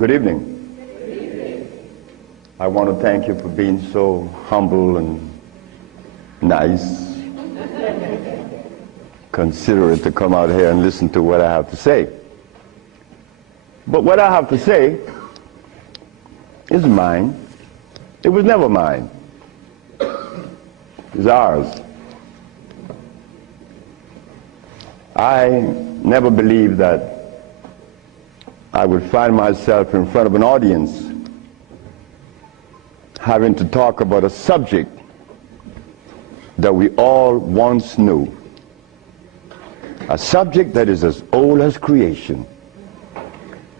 Good evening. Good evening. I want to thank you for being so humble and nice, considerate to come out here and listen to what I have to say. But what I have to say is mine. It was never mine. It's ours. I never believed that I would find myself in front of an audience having to talk about a subject that we all once knew. A subject that is as old as creation.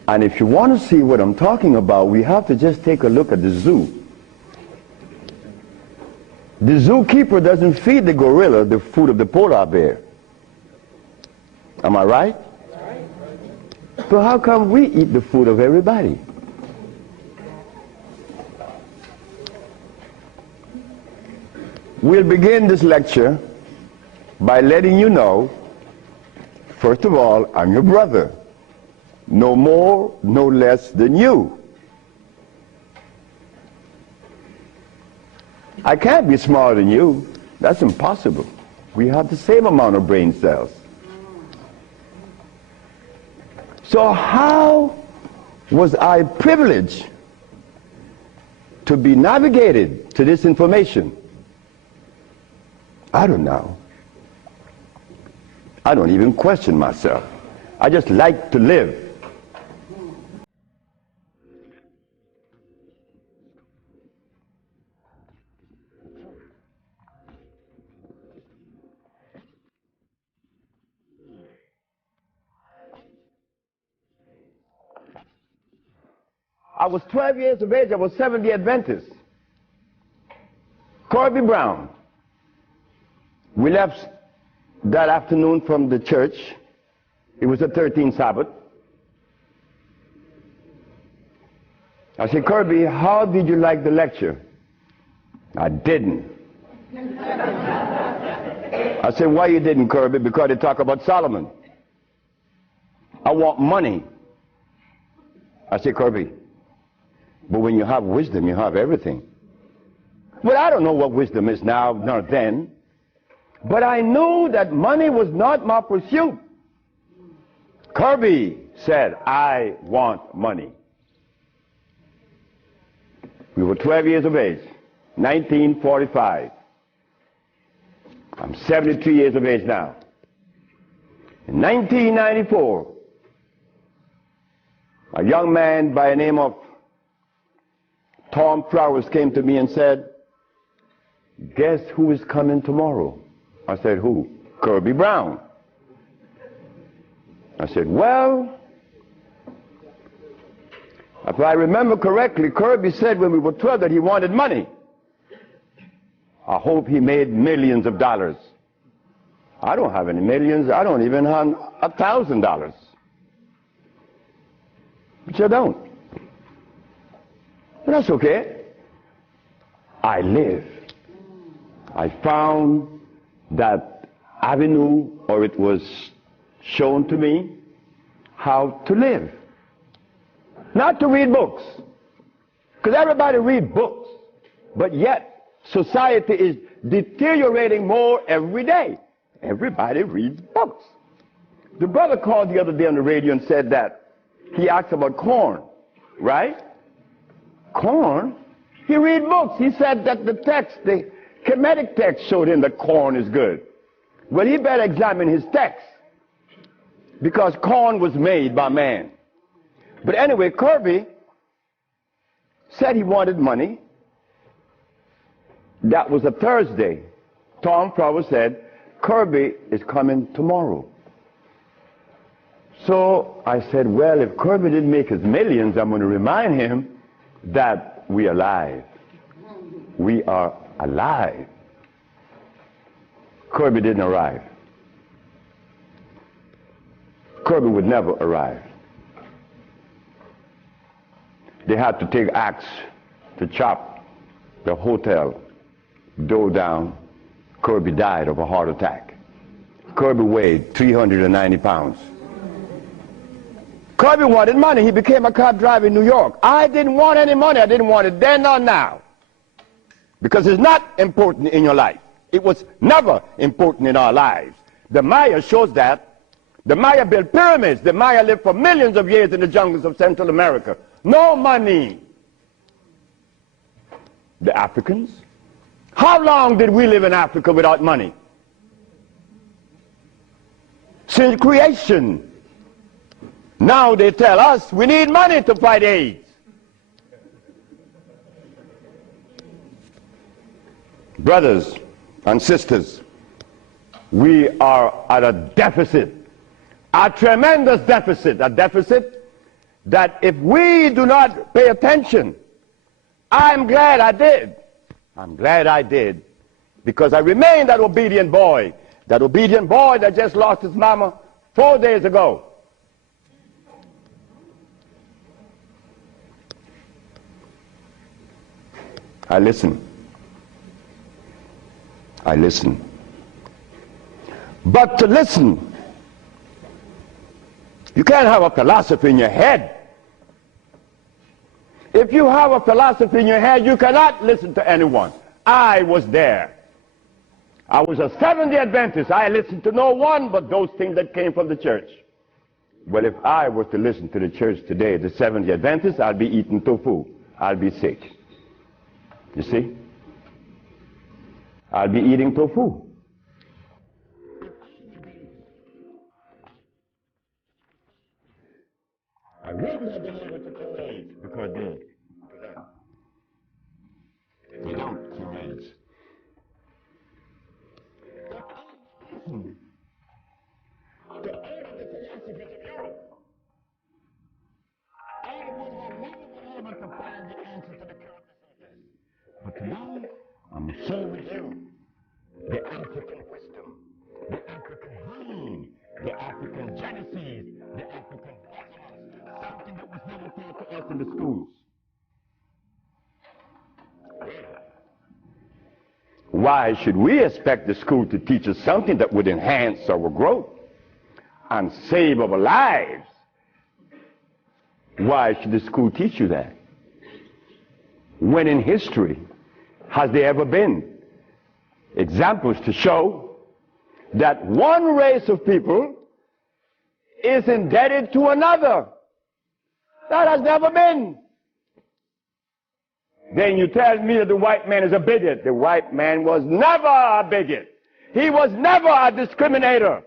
And if you want to see what I'm talking about, we have to just take a look at the zoo. The zookeeper doesn't feed the gorilla the food of the polar bear. Am I right? So how come we eat the food of everybody? We'll begin this lecture by letting you know, first of all, I'm your brother. No more, no less than you. I can't be smarter than you. That's impossible. We have the same amount of brain cells. So how was I privileged to be navigated to this information? I don't know. I don't even question myself. I just like to live. I was 12 years of age. I was Seventh-day Adventist. Corby Brown. We left that afternoon from the church. It was the 13th Sabbath. I said, Kirby, how did you like the lecture? I didn't. I said, why you didn't, Kirby? Because they talk about Solomon. I want money. I said, Kirby, but when you have wisdom, you have everything. Well, I don't know what wisdom is now, nor then. But I knew that money was not my pursuit. Kirby said, I want money. We were 12 years of age, 1945. I'm 73 years of age now. In 1994, a young man by the name of Tom Flowers came to me and said, guess who is coming tomorrow? I said, who? Kirby Brown. I said, well, if I remember correctly, Kirby said when we were 12 that he wanted money. I hope he made millions of dollars. I don't have any millions. I don't even have $1,000. Which I don't. But that's okay. I live. I found that avenue, or it was shown to me how to live. Not to read books, because everybody reads books, but yet society is deteriorating more every day. Everybody reads books. The brother called the other day on the radio and said that he asked about corn, right? Corn? He read books. He said that the text, the Kemetic text showed him that corn is good. Well, he better examine his text, because corn was made by man. But anyway, Kirby said he wanted money. That was a Thursday. Tom Flowers said, Kirby is coming tomorrow. So I said, well, if Kirby didn't make his millions, I'm going to remind him that we are alive. We are alive. Kirby didn't arrive. Kirby would never arrive. They had to take axe to chop the hotel door down. Kirby died of a heart attack. Kirby weighed 390 pounds. Kirby wanted money. He became a cab driver in New York. I didn't want any money. I didn't want it then or now. Because it's not important in your life. It was never important in our lives. The Maya shows that. The Maya built pyramids. The Maya lived for millions of years in the jungles of Central America. No money. The Africans? How long did we live in Africa without money? Since creation. Now they tell us we need money to fight AIDS. Brothers and sisters, we are at a deficit, a tremendous deficit, a deficit that if we do not pay attention, I'm glad I did. I'm glad I did, because I remained that obedient boy that just lost his mama 4 days ago. I listen. I listen. But to listen, you can't have a philosophy in your head. If you have a philosophy in your head, you cannot listen to anyone. I was there. I was a Seventh-day Adventist. I listened to no one but those things that came from the church. Well, if I was to listen to the church today, the Seventh-day Adventists, I'd be eating tofu. I'll be sick. You see? I'll be eating tofu. I wouldn't have been able to create because they don't create. The art of the philosophers of Europe, I would have never been able to find the answer to the Cactus. But now, I'm sharing with you the African wisdom, the African healing, the African genesis, the African essence, something that was never taught to us in the schools. Why should we expect the school to teach us something that would enhance our growth and save our lives? Why should the school teach you that? When in history has there ever been examples to show that one race of people is indebted to another? That has never been. Then you tell me that the white man is a bigot. The white man was never a bigot. He was never a discriminator.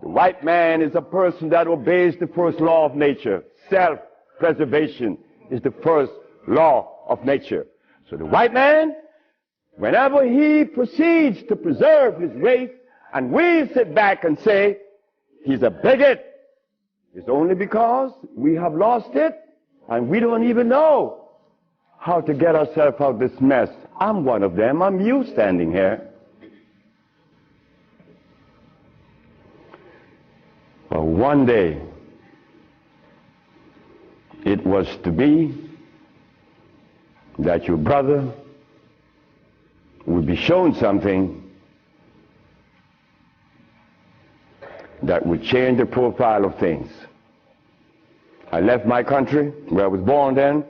The white man is a person that obeys the first law of nature. Self-preservation is the first law of nature. So the white man, whenever he proceeds to preserve his race, and we sit back and say he's a bigot, it's only because we have lost it and we don't even know how to get ourselves out of this mess. I'm one of them. I'm you standing here. But one day it was to be that your brother would be shown something that would change the profile of things. I left my country, where I was born then.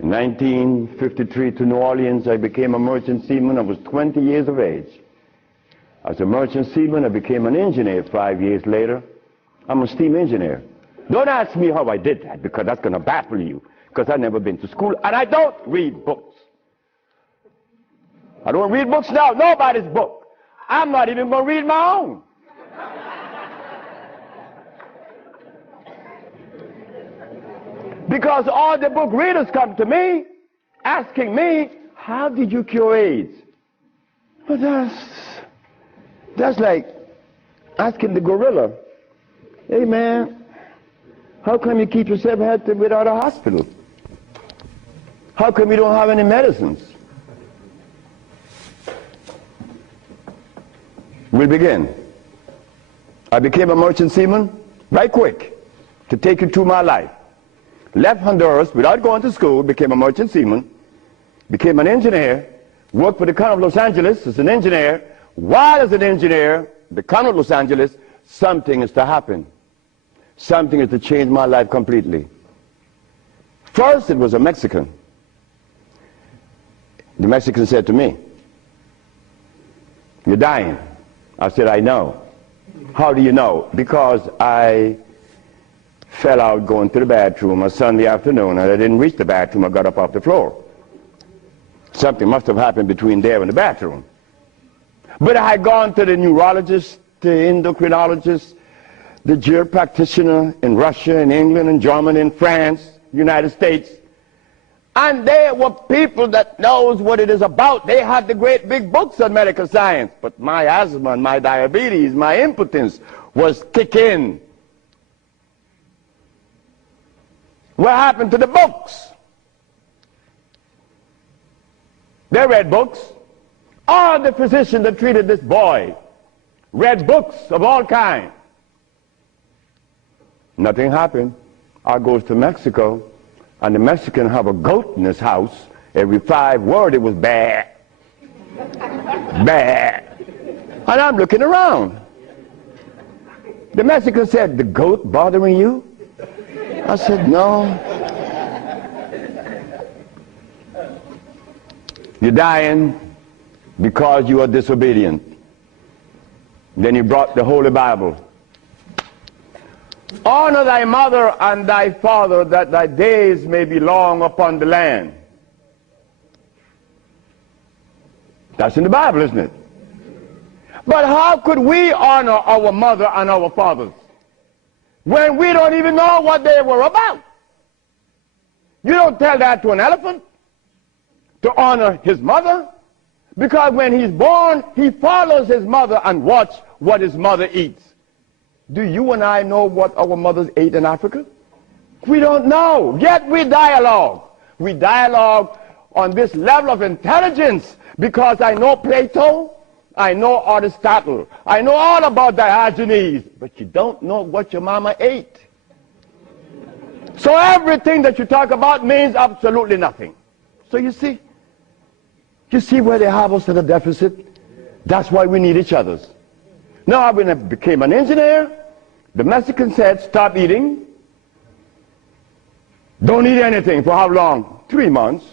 In 1953 to New Orleans, I became a merchant seaman. I was 20 years of age. As a merchant seaman, I became an engineer 5 years later. I'm a steam engineer. Don't ask me how I did that, because that's going to baffle you, because I've never been to school, and I don't read books. I don't read books now, nobody's book. I'm not even going to read my own. Because all the book readers come to me, asking me, how did you cure AIDS? But that's like asking the gorilla, hey man, how come you keep yourself healthy without a hospital? How come you don't have any medicines? We'll begin. I became a merchant seaman, right quick, to take you through my life. Left Honduras without going to school, became a merchant seaman, became an engineer, worked for the County of Los Angeles as an engineer. While as an engineer, the County of Los Angeles something is to happen. Something is to change my life completely. First, it was a Mexican. The Mexican said to me, "You're dying." I said, "I know." "How do you know?" "Because I fell out going to the bathroom a Sunday afternoon, and I didn't reach the bathroom. I got up off the floor. Something must have happened between there and the bathroom." But I had gone to the neurologist, the endocrinologist, the GER practitioner in Russia, in England, in Germany, in France, United States. And they were people that knows what it is about. They had the great big books on medical science. But my asthma and my diabetes, my impotence was kicking. What happened to the books? They read books. All the physicians that treated this boy read books of all kinds. Nothing happened. I goes to Mexico, and the Mexican have a goat in his house. Every 5 words it was bad, bad. And I'm looking around. The Mexican said, "The goat bothering you?" I said, "No." "You're dying because you are disobedient." Then he brought the Holy Bible. "Honor thy mother and thy father, that thy days may be long upon the land." That's in the Bible, isn't it? But how could we honor our mother and our fathers when we don't even know what they were about? You don't tell that to an elephant, to honor his mother, because when he's born, he follows his mother and watch what his mother eats. Do you and I know what our mothers ate in Africa? We don't know, yet we dialogue. We dialogue on this level of intelligence because I know Plato, I know Aristotle, I know all about Diogenes, but you don't know what your mama ate. So everything that you talk about means absolutely nothing. So you see where they have us at a deficit? That's why we need each other. Now, when I became an engineer, the Mexican said, "Stop eating. Don't eat anything." For how long? 3 months.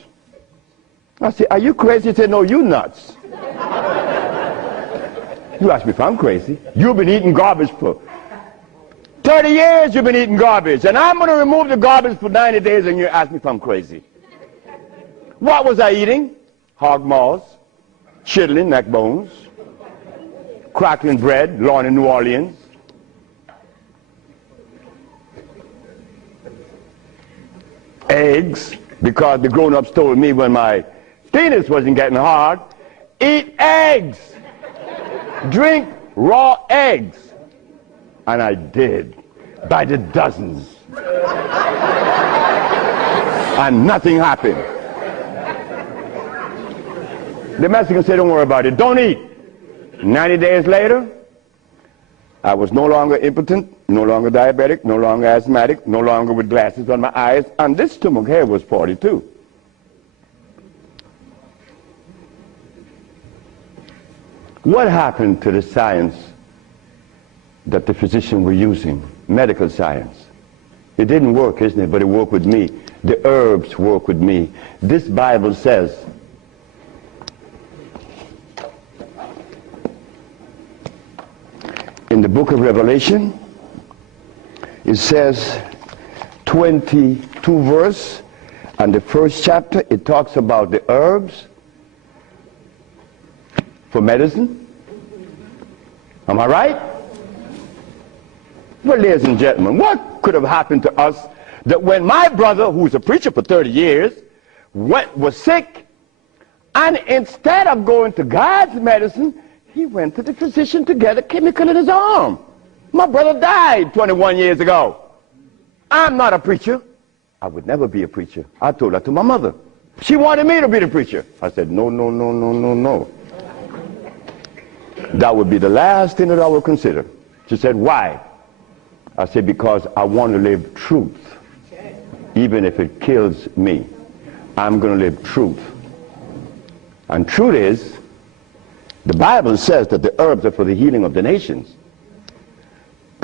I said, "Are you crazy?" He said, "No, you nuts." You ask me if I'm crazy. You've been eating garbage for 30 years. You've been eating garbage. And I'm going to remove the garbage for 90 days, and you ask me if I'm crazy. What was I eating? Hog maws, chitlin, neck bones, crackling bread, Lawn in New Orleans. Eggs, because the grown-ups told me when my penis wasn't getting hard, eat eggs, drink raw eggs. And I did, by the dozens. And nothing happened. The Mexican said, "Don't worry about it, don't eat." 90 days later, I was no longer impotent, no longer diabetic, no longer asthmatic, no longer with glasses on my eyes, and this stomach hair was 42. What happened to the science that the physicians were using, medical science? It didn't work, isn't it? But it worked with me. The herbs work with me. This Bible says, in the book of Revelation, it says 22 verse, and the first chapter, it talks about the herbs for medicine. Am I right? Well, ladies and gentlemen, what could have happened to us that when my brother, who was a preacher for 30 years, was sick, and instead of going to God's medicine, he went to the physician to get a chemical in his arm. My brother died 21 years ago. I'm not a preacher. I would never be a preacher. I told that to my mother. She wanted me to be the preacher. I said, no, no, no, no, no, no. That would be the last thing that I would consider. She said, why? I said, because I want to live truth. Even if it kills me, I'm going to live truth. And truth is, the Bible says that the herbs are for the healing of the nations.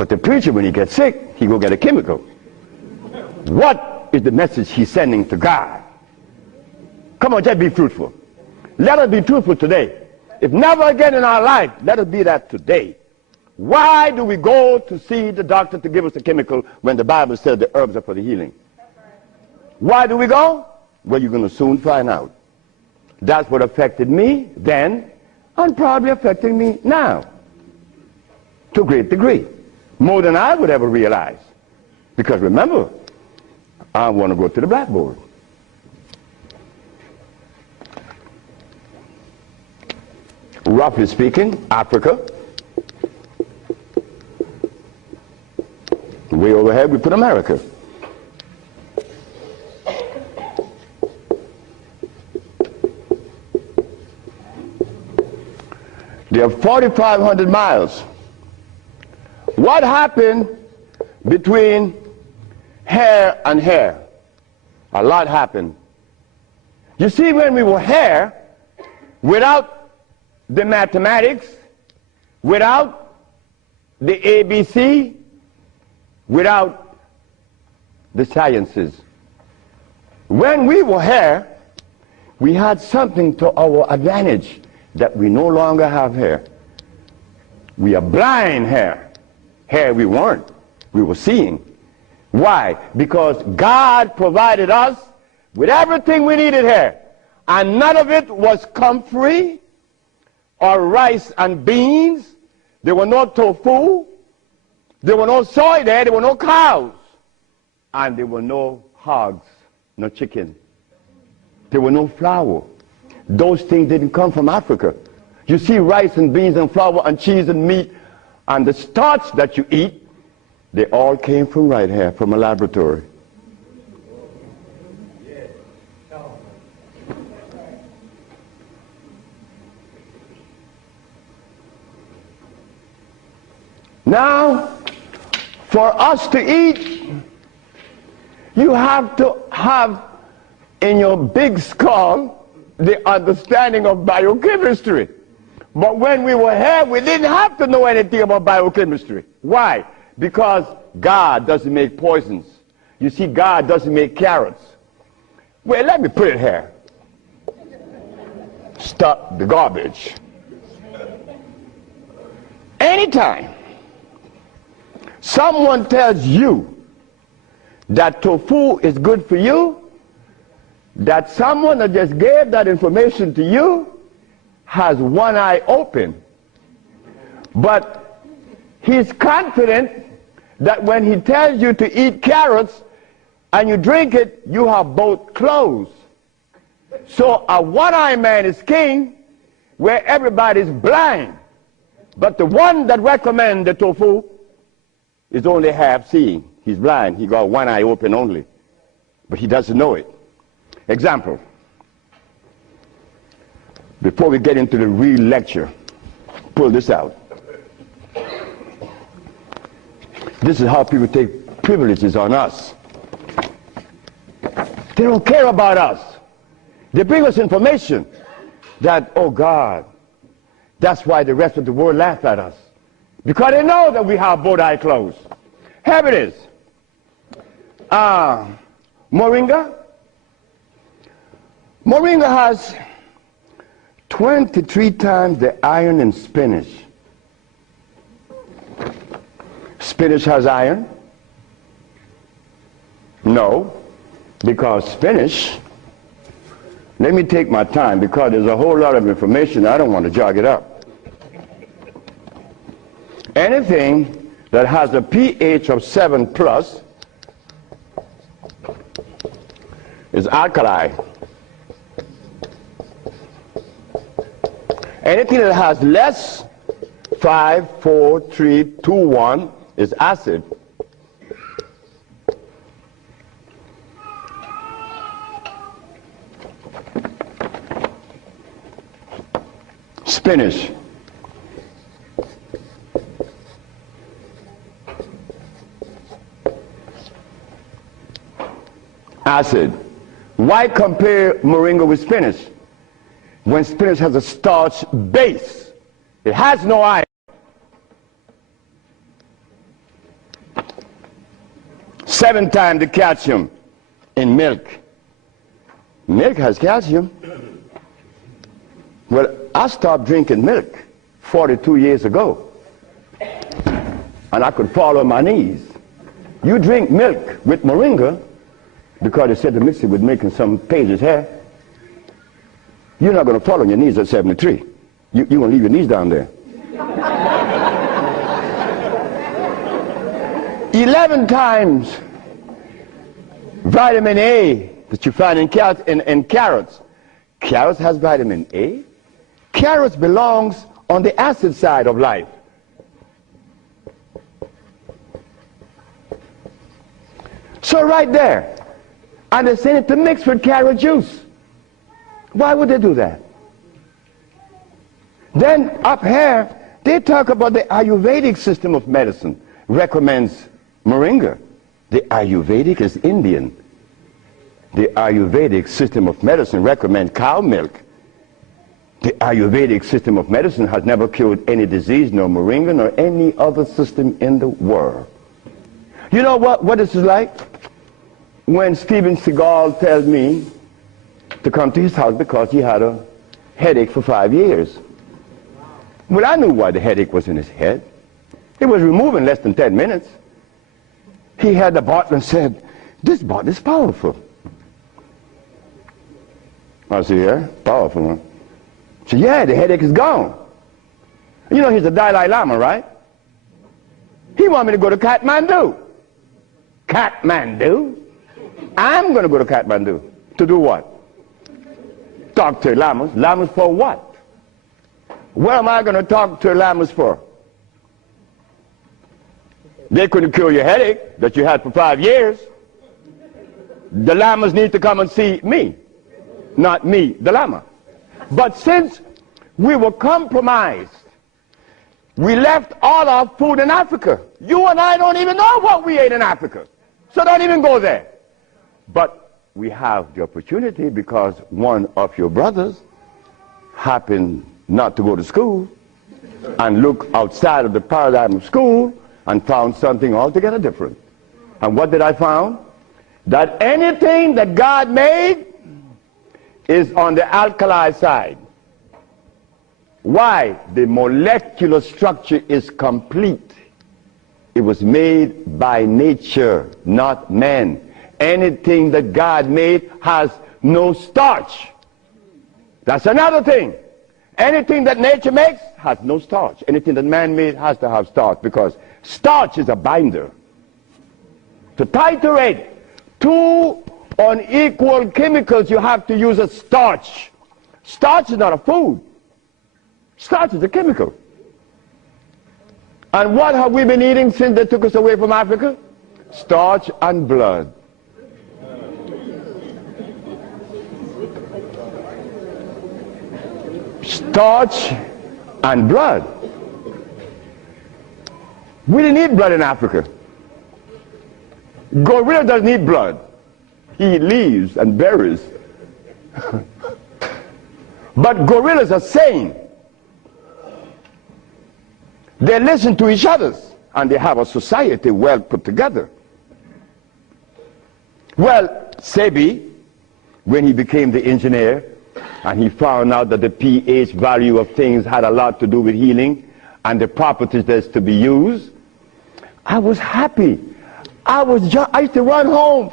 But the preacher, when he gets sick, he go get a chemical. What is the message he's sending to God? Come on, just be fruitful. Let us be truthful today. If never again in our life, let us be that today. Why do we go to see the doctor to give us a chemical when the Bible says the herbs are for the healing? Why do we go? Well, you're going to soon find out. That's what affected me then and probably affecting me now to a great degree. More than I would ever realize. Because remember, I want to go to the blackboard. Roughly speaking, Africa. Way overhead, we put America. They are 4,500 miles. What happened between here and here? A lot happened. You see, when we were here, without the mathematics, without the ABC, without the sciences, when we were here, we had something to our advantage that we no longer have here. We are blind here. Here we weren't. We were seeing. Why? Because God provided us with everything we needed here. And none of it was comfrey or rice and beans. There were no tofu. There were no soy there. There were no cows. And there were no hogs, no chicken. There were no flour. Those things didn't come from Africa. You see rice and beans and flour and cheese and meat and the starch that you eat, they all came from right here, from a laboratory. Now, for us to eat, you have to have in your big skull the understanding of biochemistry. But when we were here, we didn't have to know anything about biochemistry. Why? Because God doesn't make poisons. You see, God doesn't make carrots. Well, let me put it here. Stop the garbage. Anytime someone tells you that tofu is good for you, that someone that just gave that information to you has one eye open. But he's confident that when he tells you to eat carrots and you drink it, you have both closed. So a one-eye man is king where everybody's blind. But the one that recommends the tofu is only half seeing. He's blind. He got one eye open only. But he doesn't know it. Example. Before we get into the real lecture, pull this out. This is how people take privileges on us. They don't care about us. They bring us information that, oh God, that's why the rest of the world laugh at us. Because they know that we have both eyes closed. Here it is. Moringa. Moringa has 23 times the iron in spinach. Spinach has iron? No, because spinach, let me take my time because there's a whole lot of information. I don't want to jog it up. Anything that has a pH of 7 plus is alkali. Anything that has less, 5, 4, 3, 2, 1, is acid. Spinach. Acid. Why compare moringa with spinach? When spinach has a starch base, it has no iron. 7 times the calcium in milk. Milk has calcium. Well, I stopped drinking milk 42 years ago, and I could fall on my knees. You drink milk with moringa, because they said to mix it with milk and some pages hair, you're not going to fall on your knees at 73. You're going to leave your knees down there. 11 times vitamin A that you find in carrots. Carrots has vitamin A. Carrots belongs on the acid side of life. So right there, and they say it to mix with carrot juice. Why would they do that? Then up here, they talk about the Ayurvedic system of medicine. Recommends moringa. The Ayurvedic is Indian. The Ayurvedic system of medicine recommends cow milk. The Ayurvedic system of medicine has never cured any disease, nor moringa, nor any other system in the world. You know what this is like? When Steven Seagal tells me to come to his house because he had a headache for 5 years. Well, I knew why the headache was in his head. It was removed in less than 10 minutes. He had the bottle and said, "This bottle is powerful." I said, "Yeah, powerful, huh?" He said, "Yeah, the headache is gone." You know, he's the Dalai Lama, right? He wanted me to go to Kathmandu. Kathmandu? I'm going to go to Kathmandu. To do what? Talk to lamas. Lamas for what? What am I going to talk to lamas for? They couldn't cure your headache that you had for 5 years. The lamas need to come and see me, not me, the lama. But since we were compromised, we left all our food in Africa. You and I don't even know what we ate in Africa. So don't even go there. But we have the opportunity because one of your brothers happened not to go to school and look outside of the paradigm of school and found something altogether different. And what did I find? That anything that God made is on the alkali side. Why? The molecular structure is complete. It was made by nature, not man. Anything that God made has no starch. That's another thing. Anything that nature makes has no starch. Anything that man made has to have starch, because starch is a binder. To titrate 2 unequal chemicals, you have to use a starch. Starch is not a food. Starch is a chemical. And what have we been eating since they took us away from Africa? Starch and blood. Starch and blood. We didn't eat blood in Africa. Gorilla doesn't eat blood. He eats leaves and berries. But gorillas are sane. They listen to each other, and they have a society well put together. Well, Sebi, when he became the engineer, and he found out that the pH value of things had a lot to do with healing and the properties that's to be used, I was happy. I used to run home.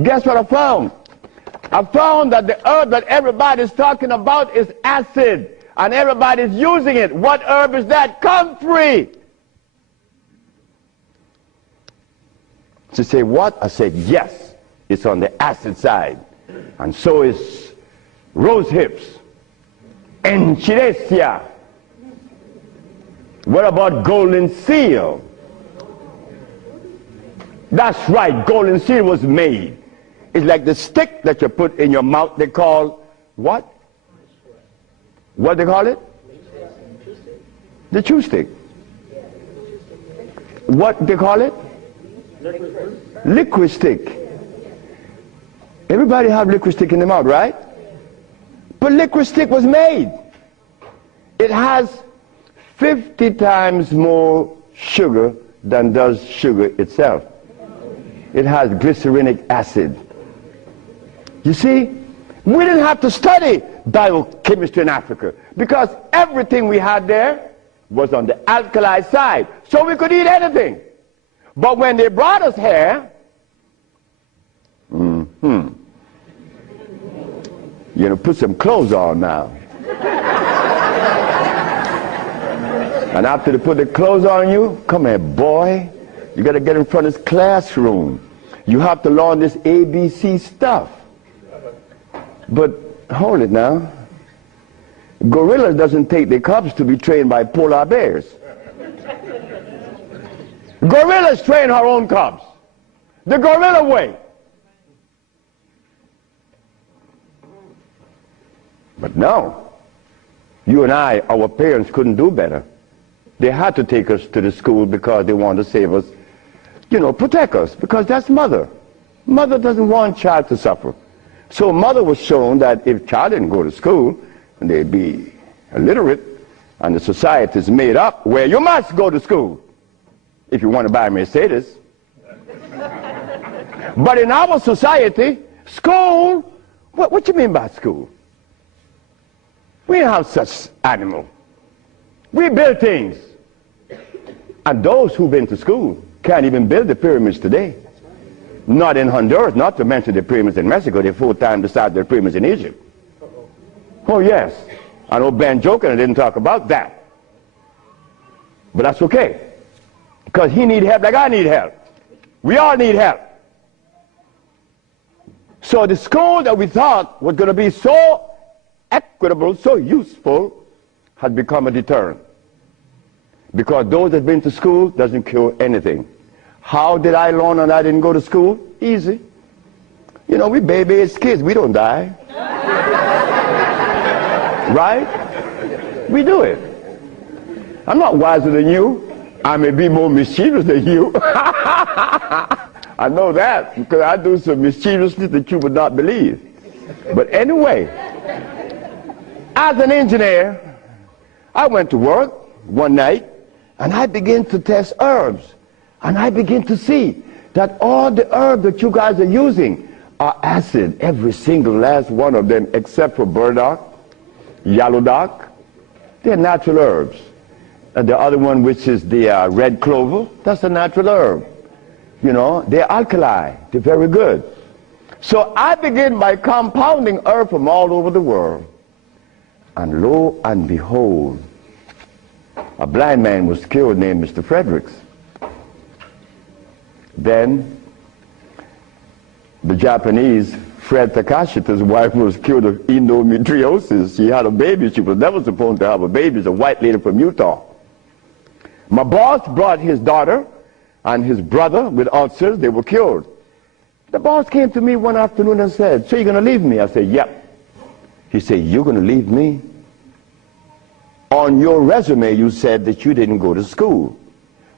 Guess what I found? I found that the herb that everybody's talking about is acid, and everybody's using it. What herb is that? Comfrey. She said, what? I said, yes, it's on the acid side. And so is rose hips, enchirecia. What about golden seal? That's right, golden seal was made. It's like the stick that you put in your mouth. They call what? What they call it? The chew stick. What they call it? Liquid stick. Everybody have liquid stick in the mouth, right? But liquid stick was made. It has 50 times more sugar than does sugar itself. It has glycerinic acid. You see, we didn't have to study biochemistry in Africa because everything we had there was on the alkali side, so we could eat anything. But when they brought us here, you know, put some clothes on now. And after they put the clothes on you, come here, boy. You got to get in front of this classroom. You have to learn this ABC stuff. But hold it now. Gorillas doesn't take their cubs to be trained by polar bears. Gorillas train her own cubs. The gorilla way. But no. You and I, our parents couldn't do better. They had to take us to the school because they wanted to save us, you know, protect us, because that's mother. Mother doesn't want child to suffer. So mother was shown that if child didn't go to school, they'd be illiterate, and the society is made up where you must go to school if you want to buy a Mercedes. But in our society, school, what you mean by school? We don't have such animal. We build things. And those who've been to school can't even build the pyramids today. Not in Honduras, not to mention the pyramids in Mexico. They're 4 times the size of the pyramids in Egypt. Oh yes. I know Ben joking and didn't talk about that. But that's okay. Because he need help like I need help. We all need help. So the school that we thought was going to be so equitable, so useful, has become a deterrent. Because those that have been to school doesn't cure anything. How did I learn and I didn't go to school? Easy. You know, we baby-aged kids, we don't die. Right? We do it. I'm not wiser than you. I may be more mischievous than you. I know that because I do some mischievousness that you would not believe. But anyway, as an engineer, I went to work one night and I began to test herbs. And I begin to see that all the herbs that you guys are using are acid, every single last one of them, except for burdock, yellow dock. They're natural herbs. And the other one, which is the red clover, that's a natural herb. You know, they're alkali, they're very good. So I begin by compounding herbs from all over the world. And lo and behold, a blind man was killed named Mr. Fredericks. Then the Japanese, Fred Takashita's wife was killed of endometriosis. She had a baby. She was never supposed to have a baby. It's a white lady from Utah. My boss brought his daughter and his brother with ulcers. They were cured. The boss came to me one afternoon and said, "So you're going to leave me?" I said, "Yep." He said, "You're going to leave me? On your resume, you said that you didn't go to school.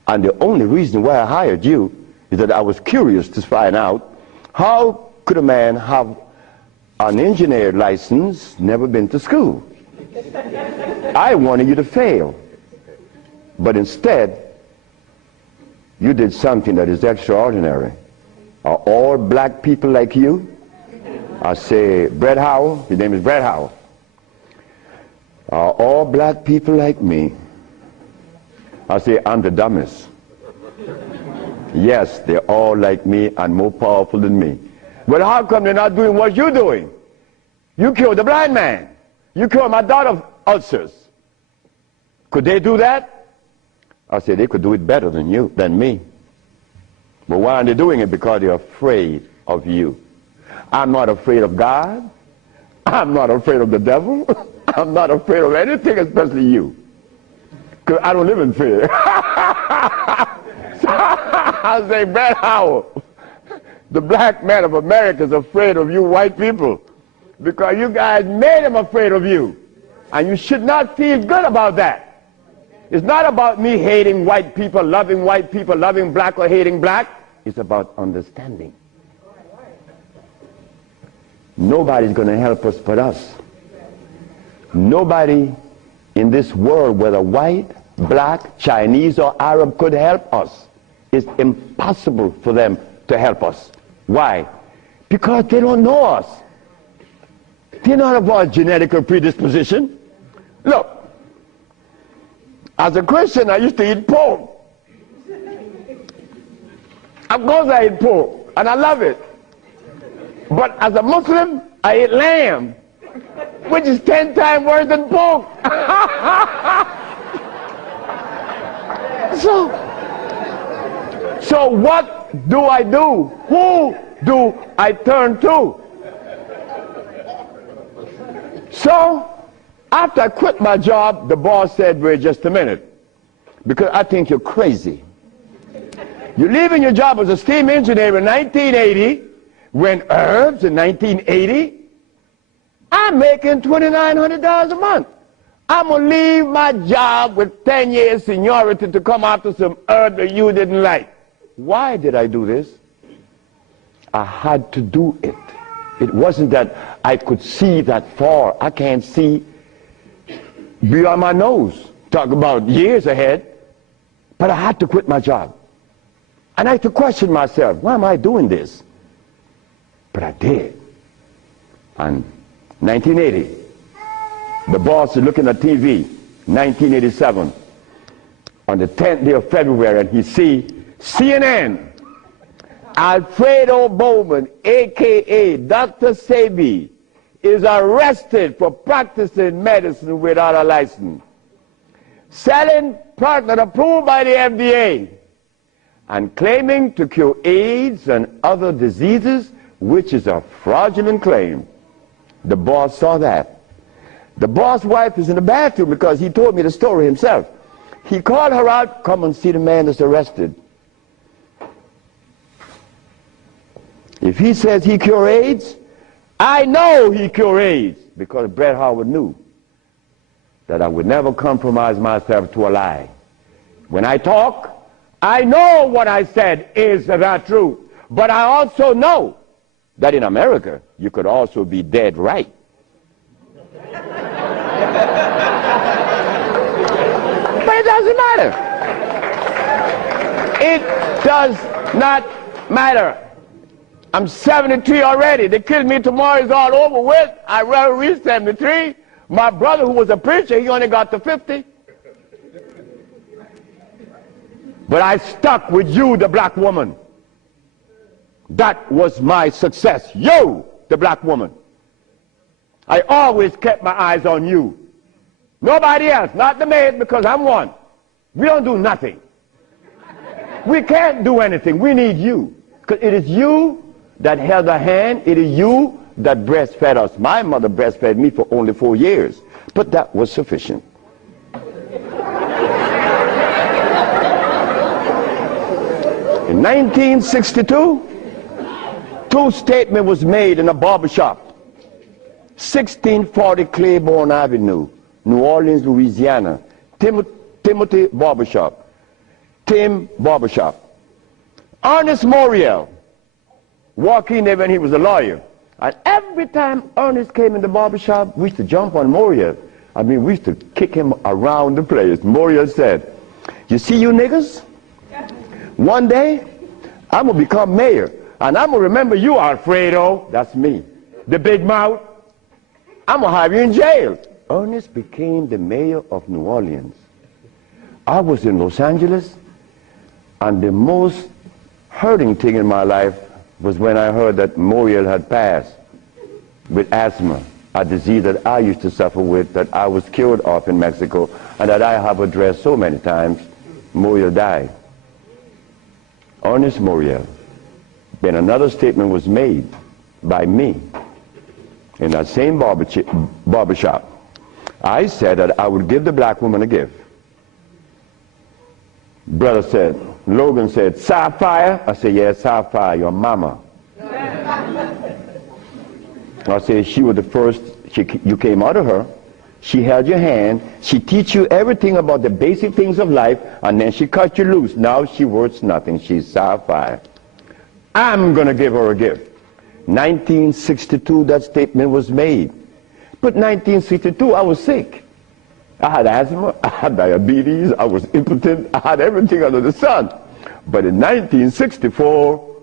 And the only reason why I hired you is that I was curious to find out how could a man have an engineer license, never been to school. I wanted you to fail. But instead, you did something that is extraordinary. Are all black people like you?" I say, "Brett Howell," his name is Brett Howell. "Are all black people like me?" I say, "I'm the dumbest." "Yes, they're all like me and more powerful than me." "But how come they're not doing what you're doing? You killed the blind man. You killed my daughter's ulcers. Could they do that?" I said, "They could do it better than me. But why are they doing it? Because they're afraid of you. I'm not afraid of God. I'm not afraid of the devil. I'm not afraid of anything, especially you. Because I don't live in fear." So I say, "Brett Howell, the black man of America is afraid of you white people because you guys made him afraid of you. And you should not feel good about that. It's not about me hating white people, loving black or hating black. It's about understanding. Nobody's going to help us but us. Nobody in this world, whether white, black, Chinese, or Arab, could help us it's impossible for them to help us. Why? Because they don't know us. They don't have our genetic predisposition. Look, as a Christian, I used to eat pork. Of course I eat pork, and I love it. But as a Muslim, I eat lamb, which is 10 times worse than pork. So what do I do? Who do I turn to? So after I quit my job, the boss said, wait just a minute, because I think you're crazy. You're leaving your job as a steam engineer in 1980, when herbs in 1980, I'm making $2,900 a month. I'm going to leave my job with 10 years seniority to come after some herb that you didn't like. Why did I do this? I had to do it. It wasn't that I could see that far. I can't see beyond my nose. Talk about years ahead. But I had to quit my job. And I had to question myself, why am I doing this? But I did. And 1980, the boss is looking at TV, 1987, on the 10th day of February, and he see CNN, Alfredo Bowman, a.k.a. Dr. Sebi, is arrested for practicing medicine without a license, selling product approved by the FDA, and claiming to cure AIDS and other diseases, which is a fraudulent claim. The boss saw that. The boss' wife is in the bathroom because he told me the story himself. He called her out, come and see the man that's arrested. If he says he cure AIDS, I know he cure AIDS, because Bret Howard knew that I would never compromise myself to a lie. When I talk, I know what I said is the truth, but I also know that in America, you could also be dead right. But it doesn't matter. It does not matter. I'm 73 already. They kill me tomorrow, it's all over with. I rather reach 73. My brother, who was a preacher, he only got to 50. But I stuck with you, the black woman. That was my success. You, the black woman. I always kept my eyes on you. Nobody else, not the maid, because I'm one. We don't do nothing. We can't do anything. We need you. Because it is you that held our hand. It is you that breastfed us. My mother breastfed me for only 4 years. But that was sufficient. In 1962, two statements was made in a barbershop. 1640 Claiborne Avenue, New Orleans, Louisiana. Timothy Barbershop. Tim Barbershop. Ernest Moriel walked in there when he was a lawyer. And every time Ernest came in the barbershop, we used to jump on Moriel. I mean, we used to kick him around the place. Moriel said, you see you niggas? One day, I'm going to become mayor. And I'm going to remember you, Alfredo. That's me. The big mouth. I'm going to have you in jail. Ernest became the mayor of New Orleans. I was in Los Angeles, and the most hurting thing in my life was when I heard that Moriel had passed with asthma, a disease that I used to suffer with, that I was cured of in Mexico, and that I have addressed so many times. Moriel died. Ernest Moriel. Then another statement was made by me in that same barbershop. I said that I would give the black woman a gift. Brother said, Logan said, sapphire? I said, yes, sapphire, your mama. I said, she was the first, you came out of her. She held your hand. She teach you everything about the basic things of life, and then she cut you loose. Now she worth nothing. She's sapphire. I'm going to give her a gift. 1962, that statement was made. But 1962, I was sick. I had asthma, I had diabetes, I was impotent, I had everything under the sun. But in 1964,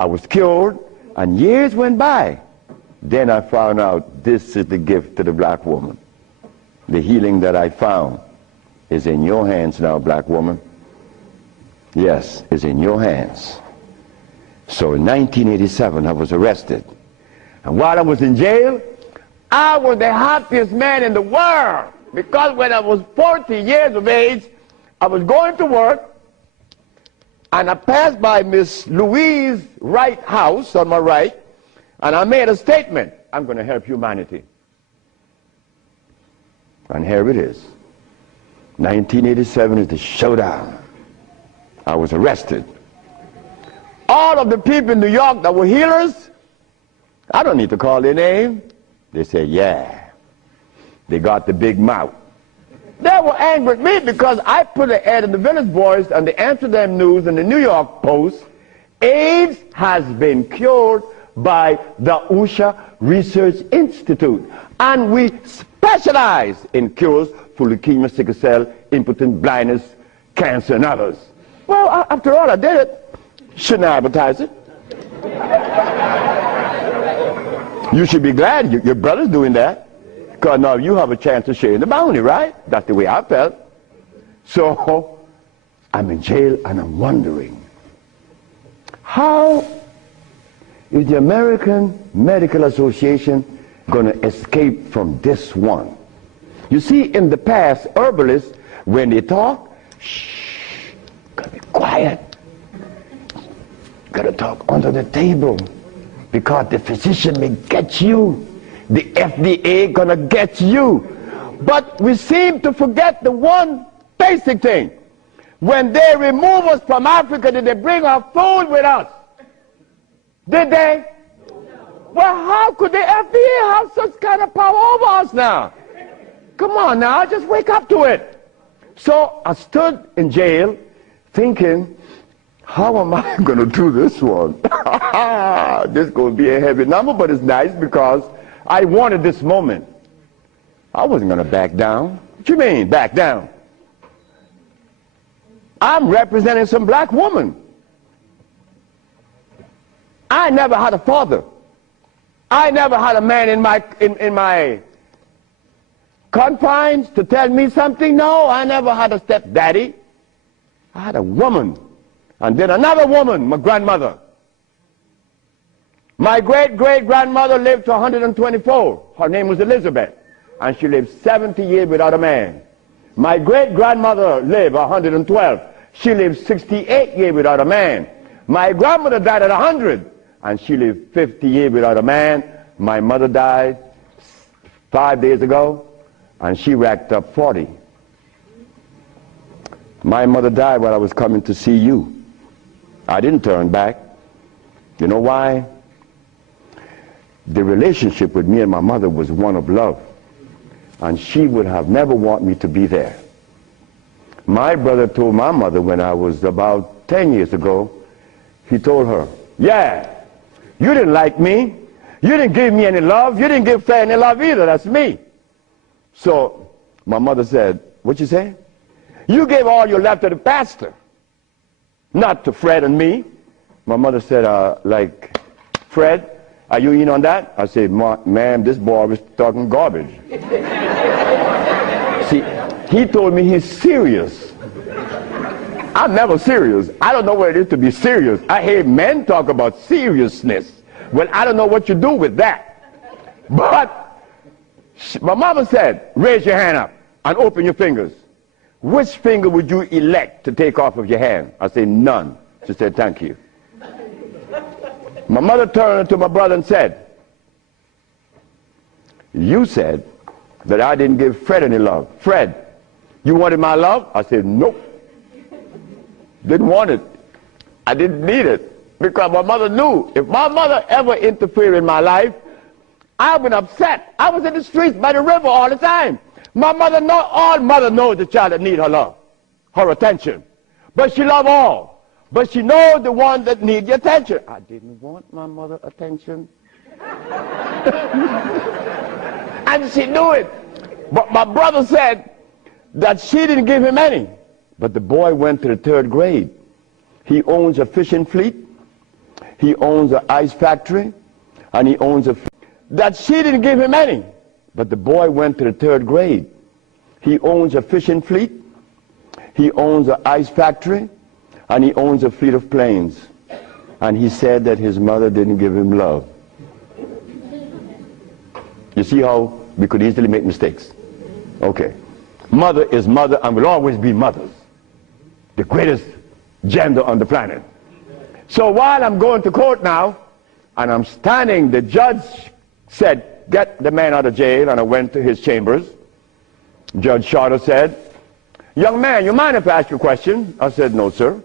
I was cured, and years went by. Then I found out this is the gift to the black woman. The healing that I found is in your hands now, black woman. Yes, it's in your hands. So in 1987, I was arrested. And while I was in jail, I was the happiest man in the world. Because when I was 40 years of age, I was going to work, and I passed by Miss Louise Wright's house on my right, and I made a statement: I'm going to help humanity. And here it is. 1987 is the showdown. I was arrested. All of the people in New York that were healers, I don't need to call their name. They say, yeah. They got the big mouth. They were angry at me because I put an ad in the Village Voice and the Amsterdam News and the New York Post. AIDS has been cured by the USHA Research Institute. And we specialize in cures for leukemia, sickle cell, impotence, blindness, cancer, and others. Well, after all, I did it. Shouldn't I advertise it? You should be glad your brother's doing that. Because now you have a chance to share in the bounty, right? That's the way I felt. So I'm in jail and I'm wondering, how is the American Medical Association going to escape from this one? You see, in the past, herbalists, when they talk, shh, gotta be quiet. Gotta talk under the table, because the physician may get you. The FDA gonna get you. But we seem to forget the one basic thing. When they remove us from Africa, did they bring our food with us? Did they? Well, how could the FDA have such kind of power over us now? Come on now, just wake up to it. So I stood in jail thinking, how am I going to do this one? This is going to be a heavy number, but it's nice because I wanted this moment. I wasn't going to back down. What you mean, back down? I'm representing some black woman. I never had a father. I never had a man in my confines to tell me something. No, I never had a stepdaddy. I had a woman. And then another woman, my grandmother. My great-great-grandmother lived to 124. Her name was Elizabeth. And she lived 70 years without a man. My great-grandmother lived 112. She lived 68 years without a man. My grandmother died at 100. And she lived 50 years without a man. My mother died 5 days ago. And she racked up 40. My mother died while I was coming to see you. I didn't turn back. You know why? The relationship with me and my mother was one of love. And she would have never wanted me to be there. My brother told my mother when I was about 10 years ago, he told her, yeah, you didn't like me. You didn't give me any love. You didn't give Fred any love either. That's me. So my mother said, what you say? You gave all your love to the pastor, not to Fred and me. My mother said, like, Fred, are you in on that? I said, ma'am, this boy was talking garbage. See, he told me he's serious. I'm never serious. I don't know what it is to be serious. I hear men talk about seriousness. Well, I don't know what you do with that. But my mama said, raise your hand up and open your fingers. Which finger would you elect to take off of your hand? I said, none. She said, thank you. My mother turned to my brother and said, you said that I didn't give Fred any love. Fred, you wanted my love? I said, nope. Didn't want it. I didn't need it. Because my mother knew if my mother ever interfered in my life, I would be upset. I was in the streets by the river all the time. My mother all mother knows the child that need her love, her attention. But she love all. But she knows the one that need the attention. I didn't want my mother attention. And she knew it. But my brother said that she didn't give him any. But the boy went to the 3rd grade. He owns a fishing fleet, he owns an ice factory, and he owns a... That she didn't give him any, but the boy went to the 3rd grade. He owns a fishing fleet, he owns an ice factory, and he owns a fleet of planes. And he said that his mother didn't give him love. You see how we could easily make mistakes? Okay. Mother is mother and will always be mothers. The greatest gender on the planet. So while I'm going to court now, and I'm standing, the judge said, get the man out of jail, and I went to his chambers. Judge Shorter said, young man, you mind if I ask you a question? I said, no, sir.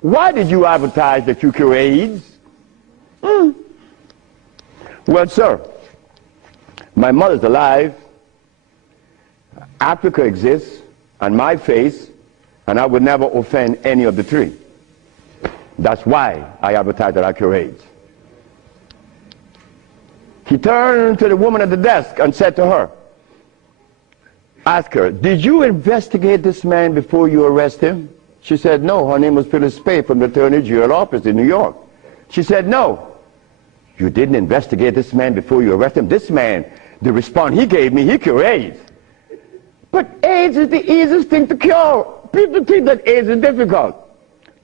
Why did you advertise that you cure AIDS? Well, sir, my mother's alive, Africa exists, and my face, and I would never offend any of the 3. That's why I advertise that I cure AIDS. He turned to the woman at the desk and said to her, ask her, did you investigate this man before you arrest him? She said, no. Her name was Phyllis Spay from the Attorney General office in New York. She said, no. You didn't investigate this man before you arrest him? This man, the response he gave me, he cured AIDS. But AIDS is the easiest thing to cure. People think that AIDS is difficult.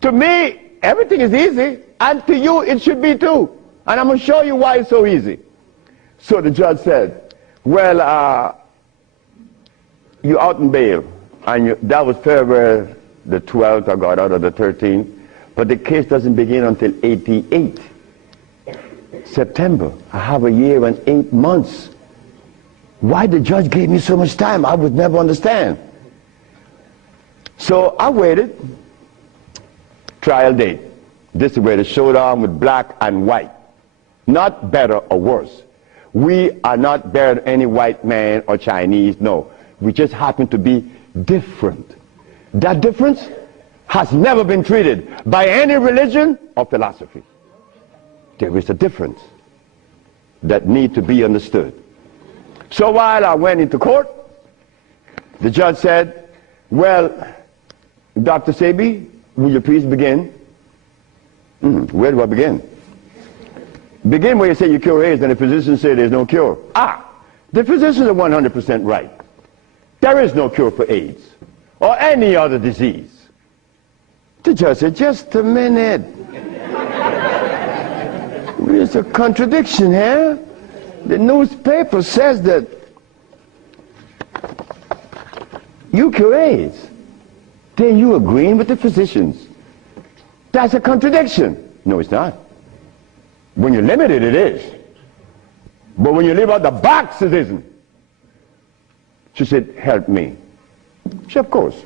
To me, everything is easy, and to you it should be too. And I'm going to show you why it's so easy. So the judge said, well, you're out in bail, and that was February the 12th, I got out of the 13th, but the case doesn't begin until 88. September, I have a year and 8 months. Why the judge gave me so much time, I would never understand. So I waited, trial date. This is where the showdown with black and white. Not better or worse. We are not better than any white man or Chinese, no. We just happen to be different. That difference has never been treated by any religion or philosophy. There is a difference that needs to be understood. So while I went into court, the judge said, well, Dr. Sebi, will you please begin? Where do I begin? Begin where you say you cure AIDS and the physician say there's no cure. The physicians are 100% right. There is no cure for AIDS or any other disease. The judge said, just a minute. There's a contradiction here. The newspaper says that you cure AIDS. Then you agreeing with the physicians. That's a contradiction. No, it's not. When you're limited, it is. But when you leave out the box, it isn't. She said, help me. She said, of course.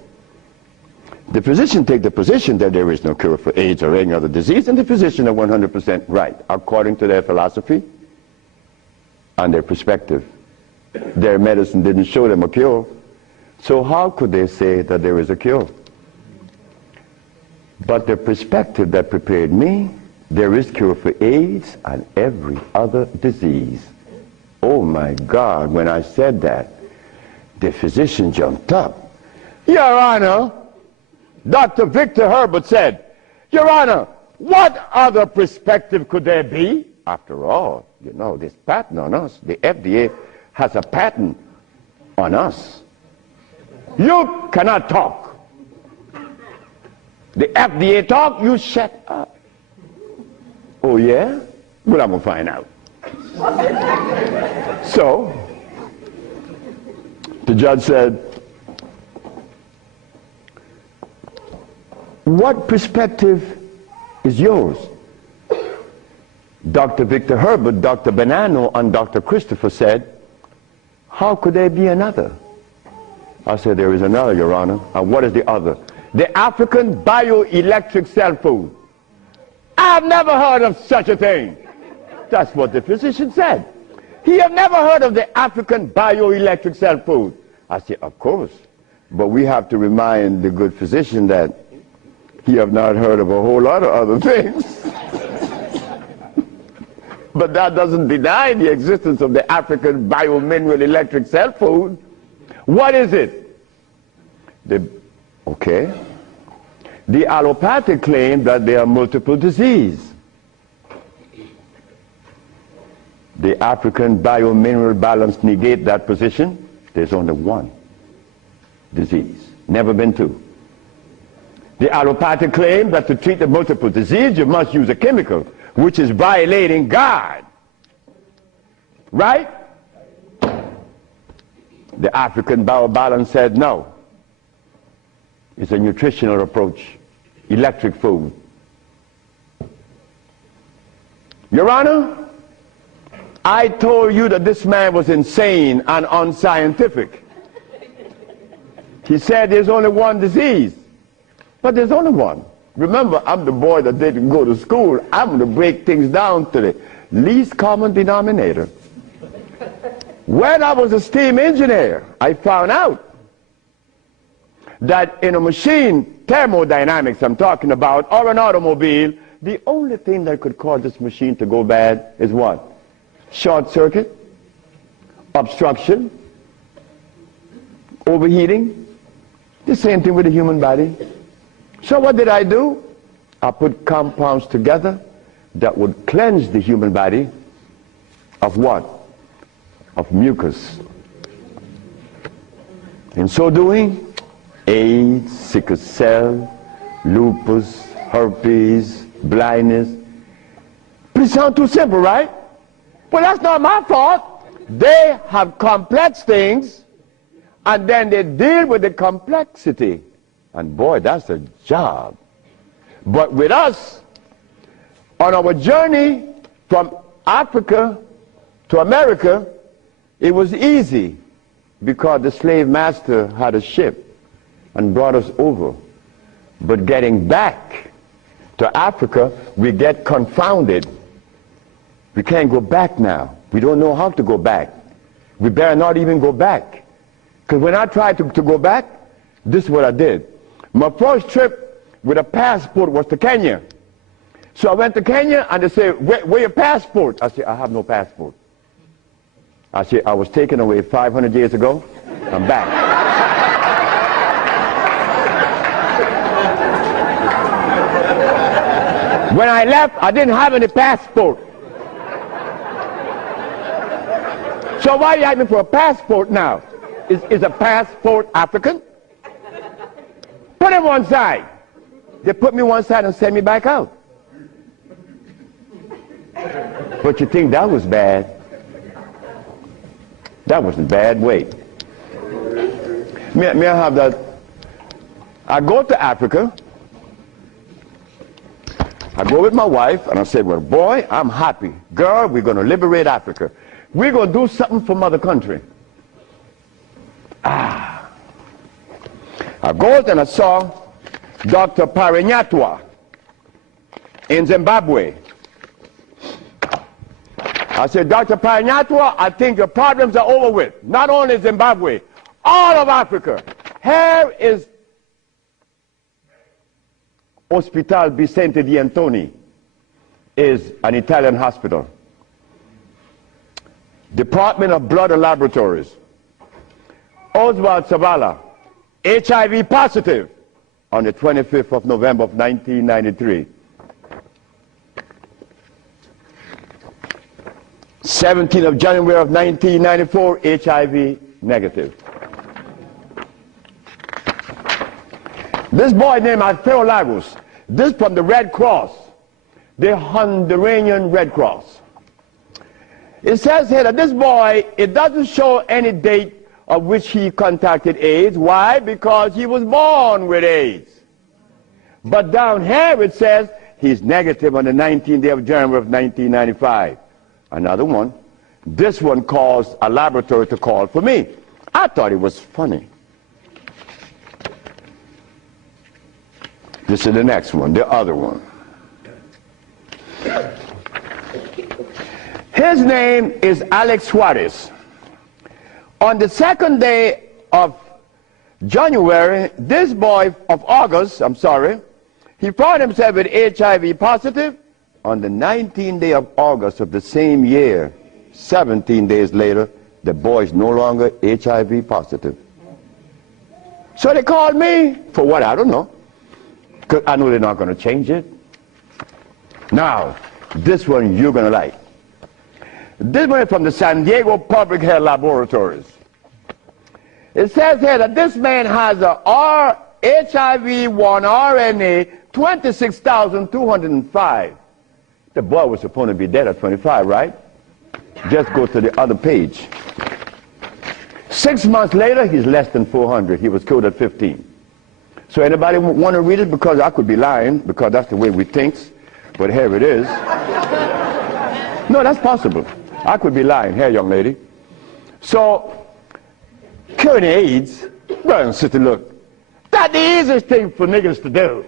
The physician take the position that there is no cure for AIDS or any other disease, and the physician are 100% right, according to their philosophy and their perspective. Their medicine didn't show them a cure. So how could they say that there is a cure? But the perspective that prepared me, there is cure for AIDS and every other disease. Oh my God, when I said that, the physician jumped up. Your Honor, Dr. Victor Herbert said, Your Honor, what other perspective could there be? After all, you know, this patent on us, the FDA has a patent on us. You cannot talk. The FDA talk, you shut up. Oh yeah? Well, I'm going to find out. So, the judge said, what perspective is yours? Dr. Victor Herbert, Dr. Bonanno, and Dr. Christopher said, how could there be another? I said, there is another, Your Honor. And what is the other? The African bioelectric cell food. I've never heard of such a thing. That's what the physician said. He have never heard of the African bioelectric cell food. I said, of course. But we have to remind the good physician that he have not heard of a whole lot of other things. But that doesn't deny the existence of the African biomineral electric cell food. What is it? Okay. The allopathic claim that there are multiple diseases. The African biomineral balance negate that position. There's only one disease, never been two. The allopathic claim that to treat the multiple disease you must use a chemical, which is violating God. Right? The African biobalance said no. It's a nutritional approach, electric food. Your Honor, I told you that this man was insane and unscientific. He said there's only one disease, but there's only one. Remember, I'm the boy that didn't go to school. I'm going to break things down to the least common denominator. When I was a steam engineer, I found out that in a machine, thermodynamics I'm talking about, or an automobile, the only thing that could cause this machine to go bad is what? Short circuit, obstruction, overheating. The same thing with the human body. So what did I do? I put compounds together that would cleanse the human body of what? Of mucus. In so doing, AIDS, sickle cell, lupus, herpes, blindness. But it sounds too simple, right? Well, that's not my fault. They have complex things, and then they deal with the complexity. And boy, that's a job. But with us, on our journey from Africa to America, it was easy because the slave master had a ship and brought us over. But getting back to Africa, we get confounded. We can't go back now. We don't know how to go back. We better not even go back. Because when I tried to go back, this is what I did. My first trip with a passport was to Kenya. So I went to Kenya and they said, where your passport? I said, I have no passport. I said, I was taken away 500 years ago. I'm back. When I left, I didn't have any passport. So why are you asking for a passport now? Is a passport African? Put him one side. They put me one side and send me back out. But you think that was bad? That wasn't bad. Wait. May I have that? I go to Africa. I go with my wife and I said, well, boy, I'm happy. Girl, we're going to liberate Africa. We're going to do something for mother country. I go and I saw Dr. Parinyatwa in Zimbabwe. I said, Dr. Parinyatwa, I think your problems are over with. Not only Zimbabwe, all of Africa. Here is Hospital Vicente di Antoni, is an Italian hospital. Department of Blood and Laboratories. Oswald Zavala, HIV positive on the 25th of November of 1993. 17th of January of 1994, HIV negative. This boy named Alfeo Lagos, this from the Red Cross, the Honduran Red Cross. It says here that this boy, it doesn't show any date of which he contracted AIDS. Why? Because he was born with AIDS. But down here it says he's negative on the 19th day of January of 1995. Another one. This one caused a laboratory to call for me. I thought it was funny. This is the next one, the other one. His name is Alex Suarez. On the second day of January, this boy of August, he found himself with HIV positive. On the 19th day of August of the same year, 17 days later, the boy is no longer HIV positive. So they called me for what? I don't know. because I know they're not going to change it. Now, this one you're going to like. This one is from the San Diego Public Health Laboratories. It says here that this man has a HIV-1 RNA 26,205. The boy was supposed to be dead at 25, right? Just go to the other page. 6 months later, he's less than 400. He was killed at 15. So anybody want to read it? Because I could be lying, because that's the way we think. But here it is. No, that's possible. I could be lying. Here, young lady. So, curing AIDS, brother and sister, look, that's the easiest thing for niggas to do.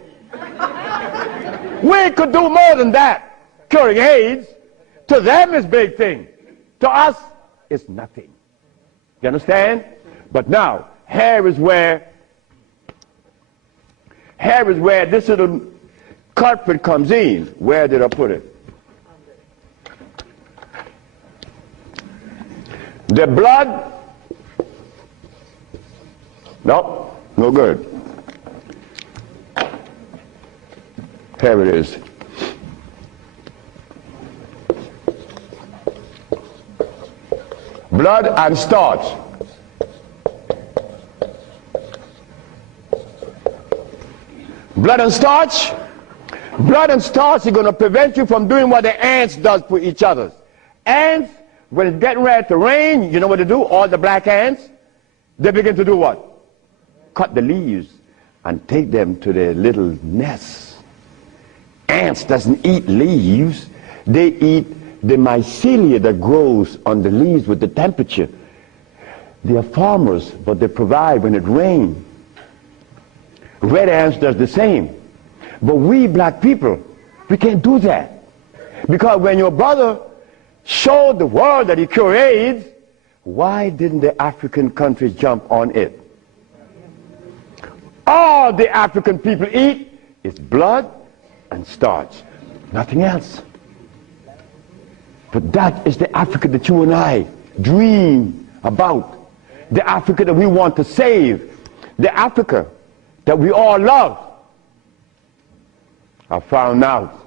We could do more than that. Curing AIDS, to them is big thing. To us, it's nothing. You understand? But now, here is where this little culprit comes in. Where did I put it? The blood, no, no good. Here it is. Blood and starch. Blood and starch. Blood and starch is going to prevent you from doing what the ants does for each other. Ants, when it's getting ready to rain, you know what they do? All the black ants, they begin to do what? Cut the leaves and take them to their little nests. Ants doesn't eat leaves. They eat the mycelia that grows on the leaves with the temperature. They are farmers, but they provide when it rains. Red ants does the same. But we black people, we can't do that. Because when your brother showed the world that he cured AIDS, why didn't the African countries jump on it? All the African people eat is blood and starch, nothing else. But that is the Africa that you and I dream about. The Africa that we want to save. The Africa that we all love. I found out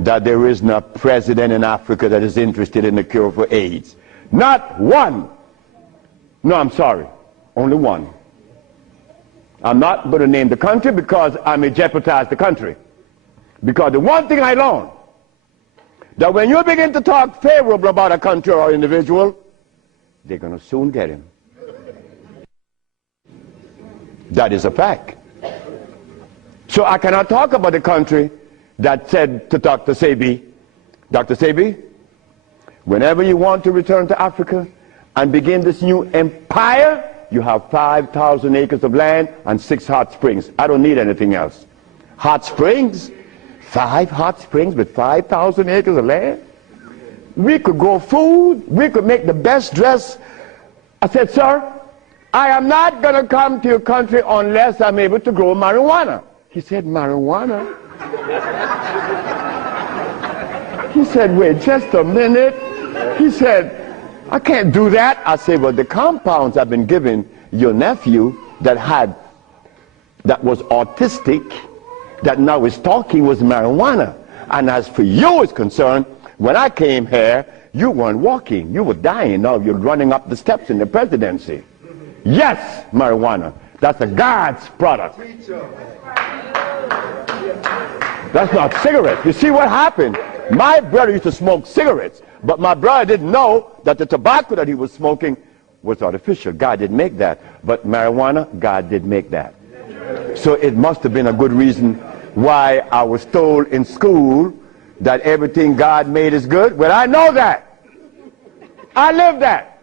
that there is no president in Africa that is interested in the cure for AIDS. Not one. No, I'm sorry. Only one. I'm not going to name the country because I may jeopardize the country. Because the one thing I learned, that when you begin to talk favorable about a country or individual, they're going to soon get him. That is a fact. So I cannot talk about the country that said to Dr. Sebi, Dr. Sebi, whenever you want to return to Africa and begin this new empire, you have 5,000 acres of land and 6 hot springs. I don't need anything else. Hot springs? 5 hot springs with 5,000 acres of land? We could grow food. We could make the best dress. I said, sir, I am not going to come to your country unless I'm able to grow marijuana. He said, marijuana? He said, wait just a minute. He said, I can't do that. I said, well, the compounds I've been giving your nephew that was autistic, that now is talking, was marijuana. And as for you is concerned, when I came here, you weren't walking. You were dying. Now you're running up the steps in the presidency. Yes, marijuana. That's a God's product. That's not cigarettes. You see what happened? My brother used to smoke cigarettes, but my brother didn't know that the tobacco that he was smoking was artificial. God didn't make that. But marijuana, God did make that. So it must have been a good reason why I was told in school that everything God made is good. Well, I know that. I live that.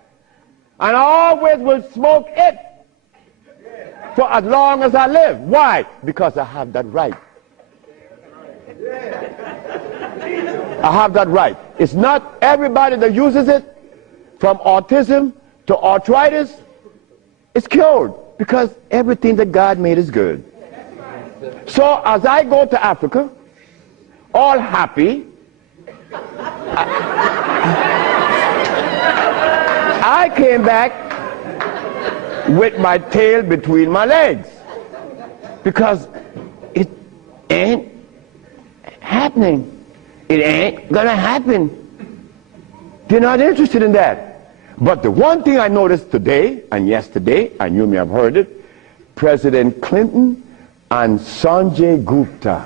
And I always will smoke it for as long as I live. Why? Because I have that right. I have that right. It's not everybody that uses it, from autism to arthritis, is cured, because everything that God made is good. So as I go to Africa, all happy, I came back with my tail between my legs, because ain't happening. It ain't gonna happen. They're not interested in that. But the one thing I noticed today and yesterday, and you may have heard it, President Clinton and Sanjay Gupta,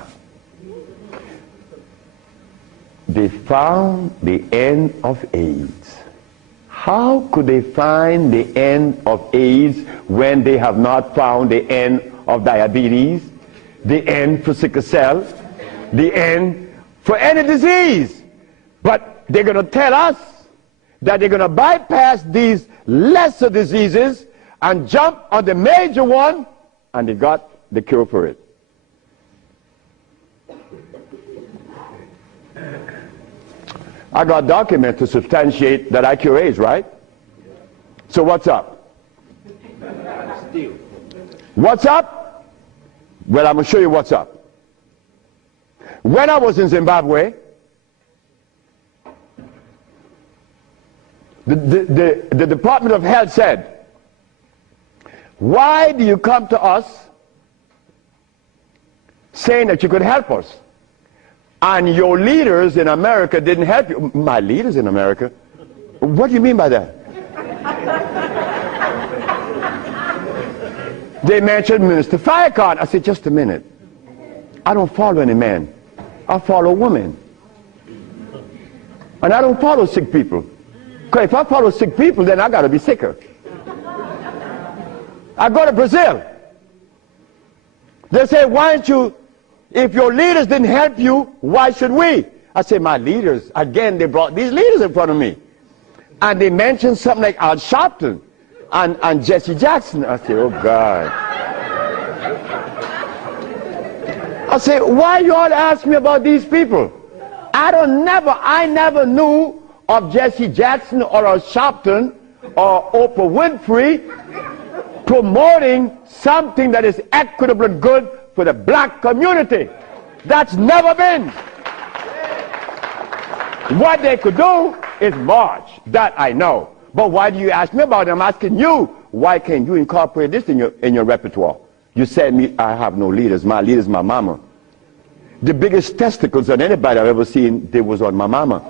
they found the end of AIDS. How could they find the end of AIDS when they have not found the end of diabetes, the end for sickle cell, the end for any disease? But they're going to tell us that they're going to bypass these lesser diseases and jump on the major one, and they got the cure for it. I got documents to substantiate that I cure AIDS, right? So what's up? What's up? Well, I'm going to show you what's up. When I was in Zimbabwe, the Department of Health said, why do you come to us saying that you could help us? And your leaders in America didn't help you. My leaders in America? What do you mean by that? They mentioned Minister Farrakhan. I said, just a minute. I don't follow any man. I follow women. And I don't follow sick people. Because if I follow sick people, then I got to be sicker. I go to Brazil. They say, why don't you, if your leaders didn't help you, why should we? I say, my leaders, again, they brought these leaders in front of me. And they mentioned something like Al Sharpton and Jesse Jackson. I say, oh God. I say, why you all ask me about these people? I never knew of Jesse Jackson or Al Sharpton or Oprah Winfrey promoting something that is equitable and good for the black community. That's never been. What they could do is march. That I know. But why do you ask me about it? I'm asking you, why can't you incorporate this in your repertoire? You said me, I have no leaders. My leader's my mama. The biggest testicles on anybody I've ever seen, they was on my mama.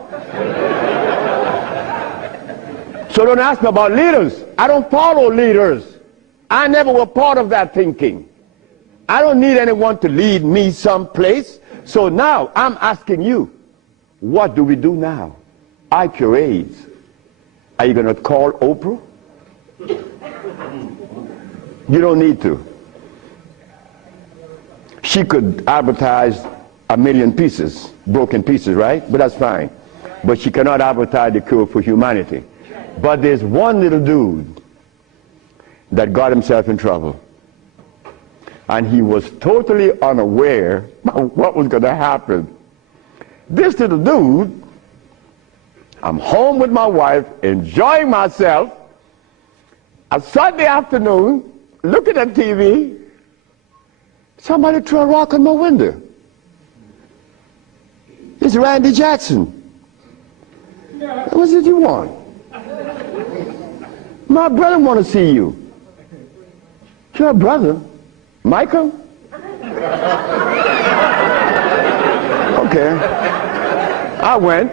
So don't ask me about leaders. I don't follow leaders. I never was part of that thinking. I don't need anyone to lead me someplace. So now I'm asking you, what do we do now? I cure AIDS. Are you going to call Oprah? You don't need to. She could advertise 1 million pieces, broken pieces, right? But that's fine. But she cannot advertise the cure for humanity. But there's one little dude that got himself in trouble. And he was totally unaware of what was going to happen. This little dude, I'm home with my wife, enjoying myself, a Sunday afternoon, looking at TV, somebody threw a rock on my window. It's Randy Jackson. What did you want? My brother want to see you. Your brother? Michael? Okay. I went.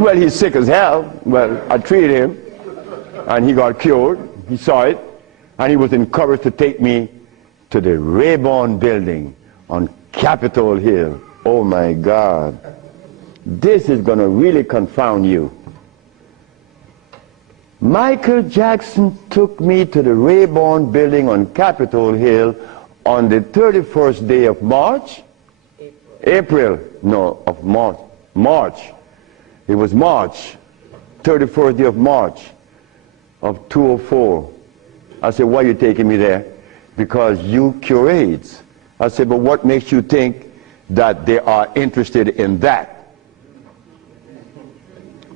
Well, he's sick as hell. Well, I treated him, and he got cured. He saw it, and he was encouraged to take me to the Rayburn building on Capitol Hill. Oh my God. This is going to really confound you. Michael Jackson took me to the Rayburn building on Capitol Hill on the 31st day of March. April. No, of March. March. It was March. 31st day of March of 2004. I said, why are you taking me there? Because you cure AIDS. I said, but what makes you think that they are interested in that?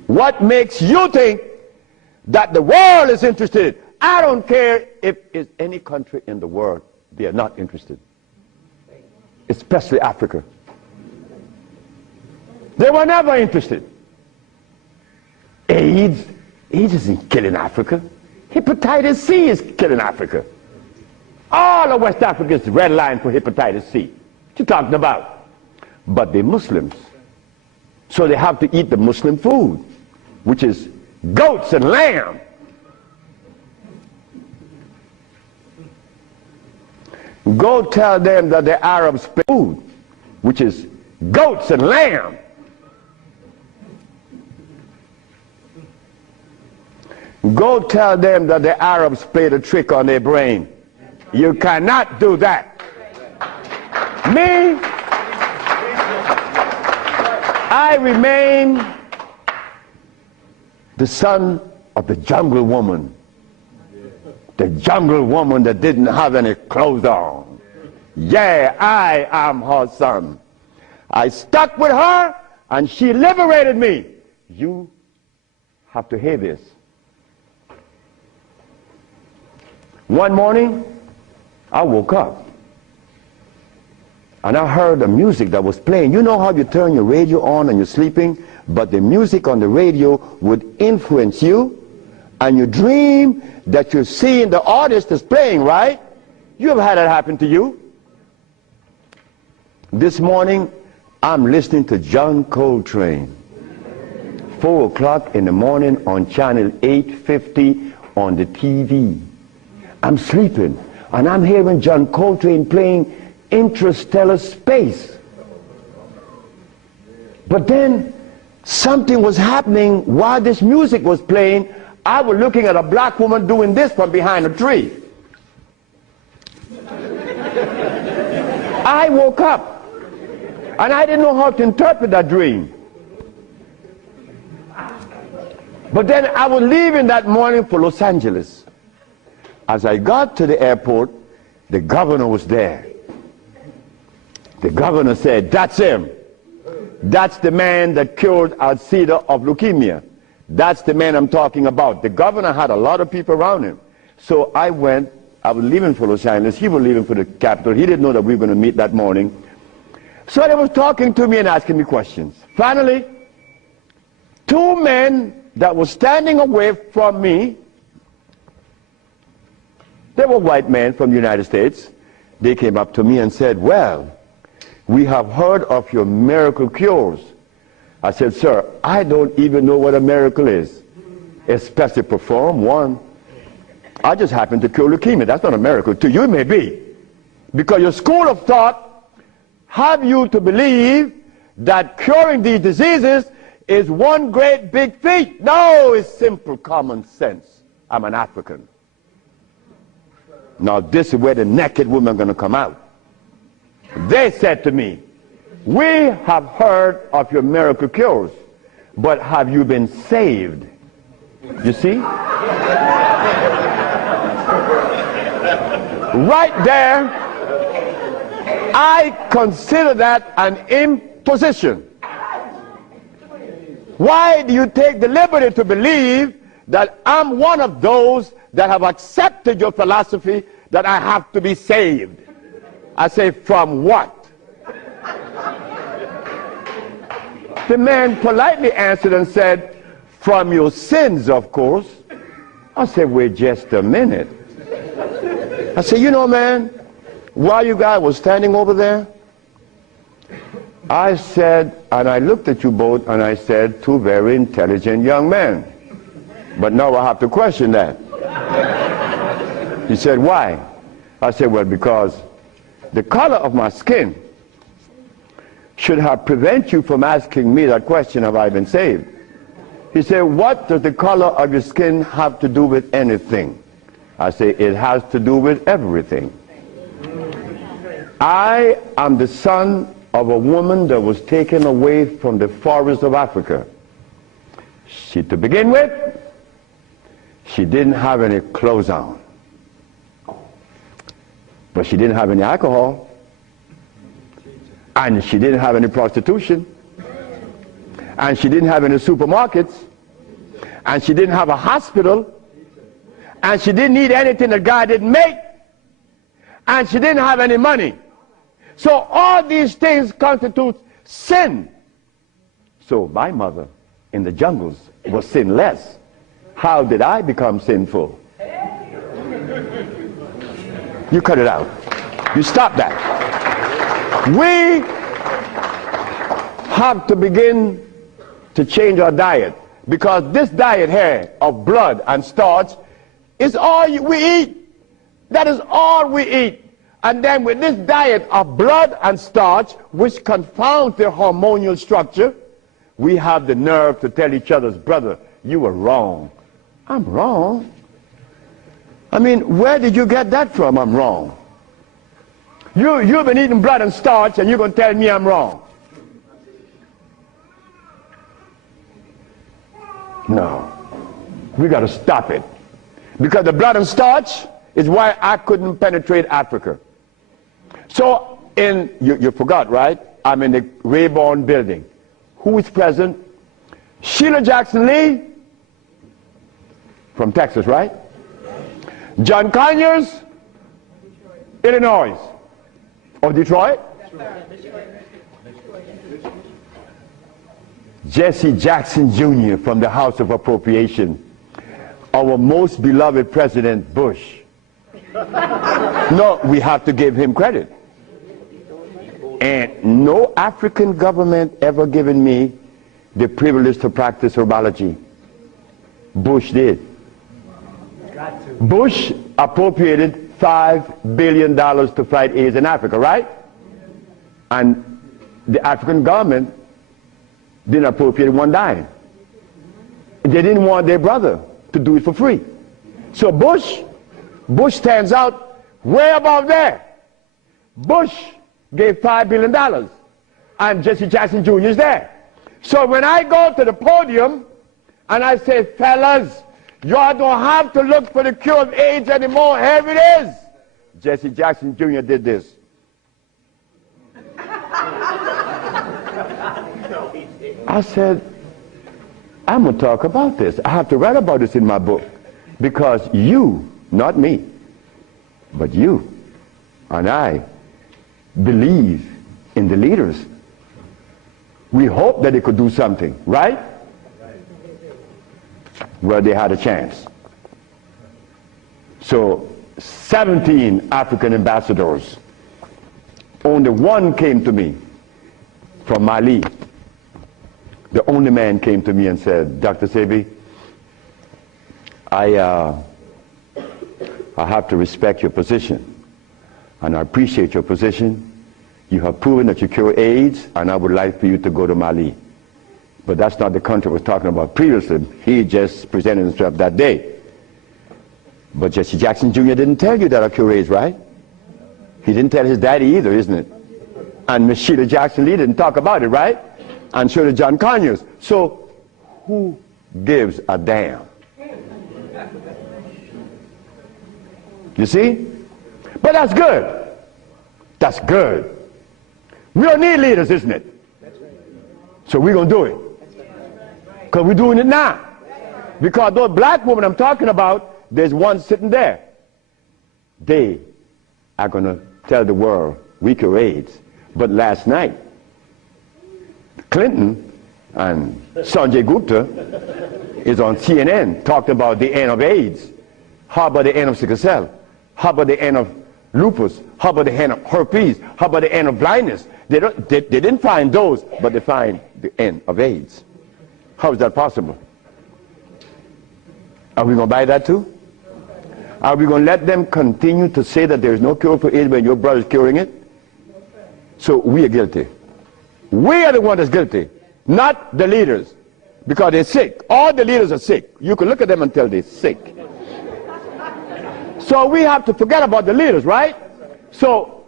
What makes you think that the world is interested? I don't care if it's any country in the world, they are not interested. Especially Africa. They were never interested. AIDS isn't killing Africa. Hepatitis C is killing Africa. All of West Africa is red line for hepatitis C. She talked about. But they're Muslims. So they have to eat the Muslim food, which is goats and lamb. Go tell them that the Arabs pay food, which is goats and lamb. Go tell them that the Arabs played a trick on their brain. You cannot do that. Me, I remain the son of the jungle woman. The jungle woman that didn't have any clothes on. Yeah, I am her son. I stuck with her and she liberated me. You have to hear this. One morning, I woke up and I heard the music that was playing. You know how you turn your radio on and you're sleeping, but the music on the radio would influence you, and you dream that you're seeing the artist is playing, right? You have had that happen to you. This morning, I'm listening to John Coltrane. 4 o'clock in the morning on channel 850 on the TV. I'm sleeping, and I'm hearing John Coltrane playing Interstellar Space. But then, something was happening while this music was playing. I was looking at a black woman doing this from behind a tree. I woke up, and I didn't know how to interpret that dream. But then I was leaving that morning for Los Angeles. As I got to the airport, the governor was there. The governor said, "That's him. That's the man that cured Alcida of leukemia. That's the man I'm talking about." The governor had a lot of people around him. So I went. I was leaving for Los Angeles. He was leaving for the capital. He didn't know that we were going to meet that morning. So they was talking to me and asking me questions. Finally, 2 men that were standing away from me, they were white men from the United States. They came up to me and said, "Well, we have heard of your miracle cures." I said, "Sir, I don't even know what a miracle is, especially perform one. I just happen to cure leukemia. That's not a miracle. To you it may be. Because your school of thought have you to believe that curing these diseases is one great big feat. No, it's simple common sense. I'm an African. Now this is where the naked women are going to come out. They said to me, "We have heard of your miracle cures, but have you been saved?" You see? Right there, I consider that an imposition. Why do you take the liberty to believe that I'm one of those that have accepted your philosophy that I have to be saved? I say, from what? The man politely answered and said, "From your sins, of course." I said, "Wait just a minute." I said, "You know, man, while you guys were standing over there, I said," and I looked at you both, and I said, "Two very intelligent young men. But now I have to question that." He said, "Why?" I said, "Well, because the color of my skin should have prevented you from asking me that question, have I been saved?" He said, "What does the color of your skin have to do with anything?" I say, "It has to do with everything. I am the son of a woman that was taken away from the forest of Africa. To begin with, she didn't have any clothes on. But she didn't have any alcohol. And she didn't have any prostitution. And she didn't have any supermarkets. And she didn't have a hospital. And she didn't need anything that God didn't make. And she didn't have any money. So all these things constitute sin. So my mother in the jungles was sinless. How did I become sinful?" You cut it out. You stop that. We have to begin to change our diet, because this diet here of blood and starch is all we eat. That is all we eat. And then with this diet of blood and starch, which confounds the hormonal structure, we have the nerve to tell each other, brother, you were wrong. I'm wrong? I mean, where did you get that from, I'm wrong? You've been eating blood and starch, and you're going to tell me I'm wrong. No. We got to stop it. Because the blood and starch is why I couldn't penetrate Africa. So, you forgot, right? I'm in the Rayborn building. Who is present? Sheila Jackson Lee from Texas, right? John Conyers, Illinois. Or Detroit? Jesse Jackson Jr. from the House of Appropriation. Our most beloved President Bush. No, we have to give him credit. And no African government ever given me the privilege to practice herbology. Bush did. Bush appropriated $5 billion to fight AIDS in Africa, right? And the African government didn't appropriate one dime. They didn't want their brother to do it for free. So Bush stands out way above there. Bush gave $5 billion, and Jesse Jackson Jr. is there. So when I go to the podium and I say, fellas, y'all don't have to look for the cure of AIDS anymore. Here it is. Jesse Jackson Jr. did this. I said, I'm going to talk about this. I have to write about this in my book, because you, not me, but you and I believe in the leaders. We hope that they could do something, right? Well, they had a chance. So 17 African ambassadors, only one came to me from Mali. The only man came to me and said, Dr. Sebi, I have to respect your position, and I appreciate your position. You have proven that you cure AIDS, and I would like for you to go to Mali. But that's not the country I was talking about previously. He just presented himself that day. But Jesse Jackson Jr. didn't tell you that I cure AIDS, right? He didn't tell his daddy either, isn't it? And Miss Sheila Jackson Lee didn't talk about it, right? And so did John Conyers. So who gives a damn? You see? But that's good. That's good. We don't need leaders, isn't it? So we're going to do it. Because we're doing it now. Because those black women I'm talking about, there's one sitting there. They are going to tell the world we cure AIDS. But last night, Clinton and Sanjay Gupta is on CNN talking about the end of AIDS. How about the end of sickle cell? How about the end of lupus? How about the end of herpes? How about the end of blindness? They didn't find those, but they find the end of AIDS. How is that possible? Are we going to buy that too? Are we going to let them continue to say that there is no cure for AIDS when your brother is curing it? So we are guilty. We are the one that's guilty, not the leaders, because they're sick. All the leaders are sick. You can look at them and tell they're sick. So we have to forget about the leaders, right? So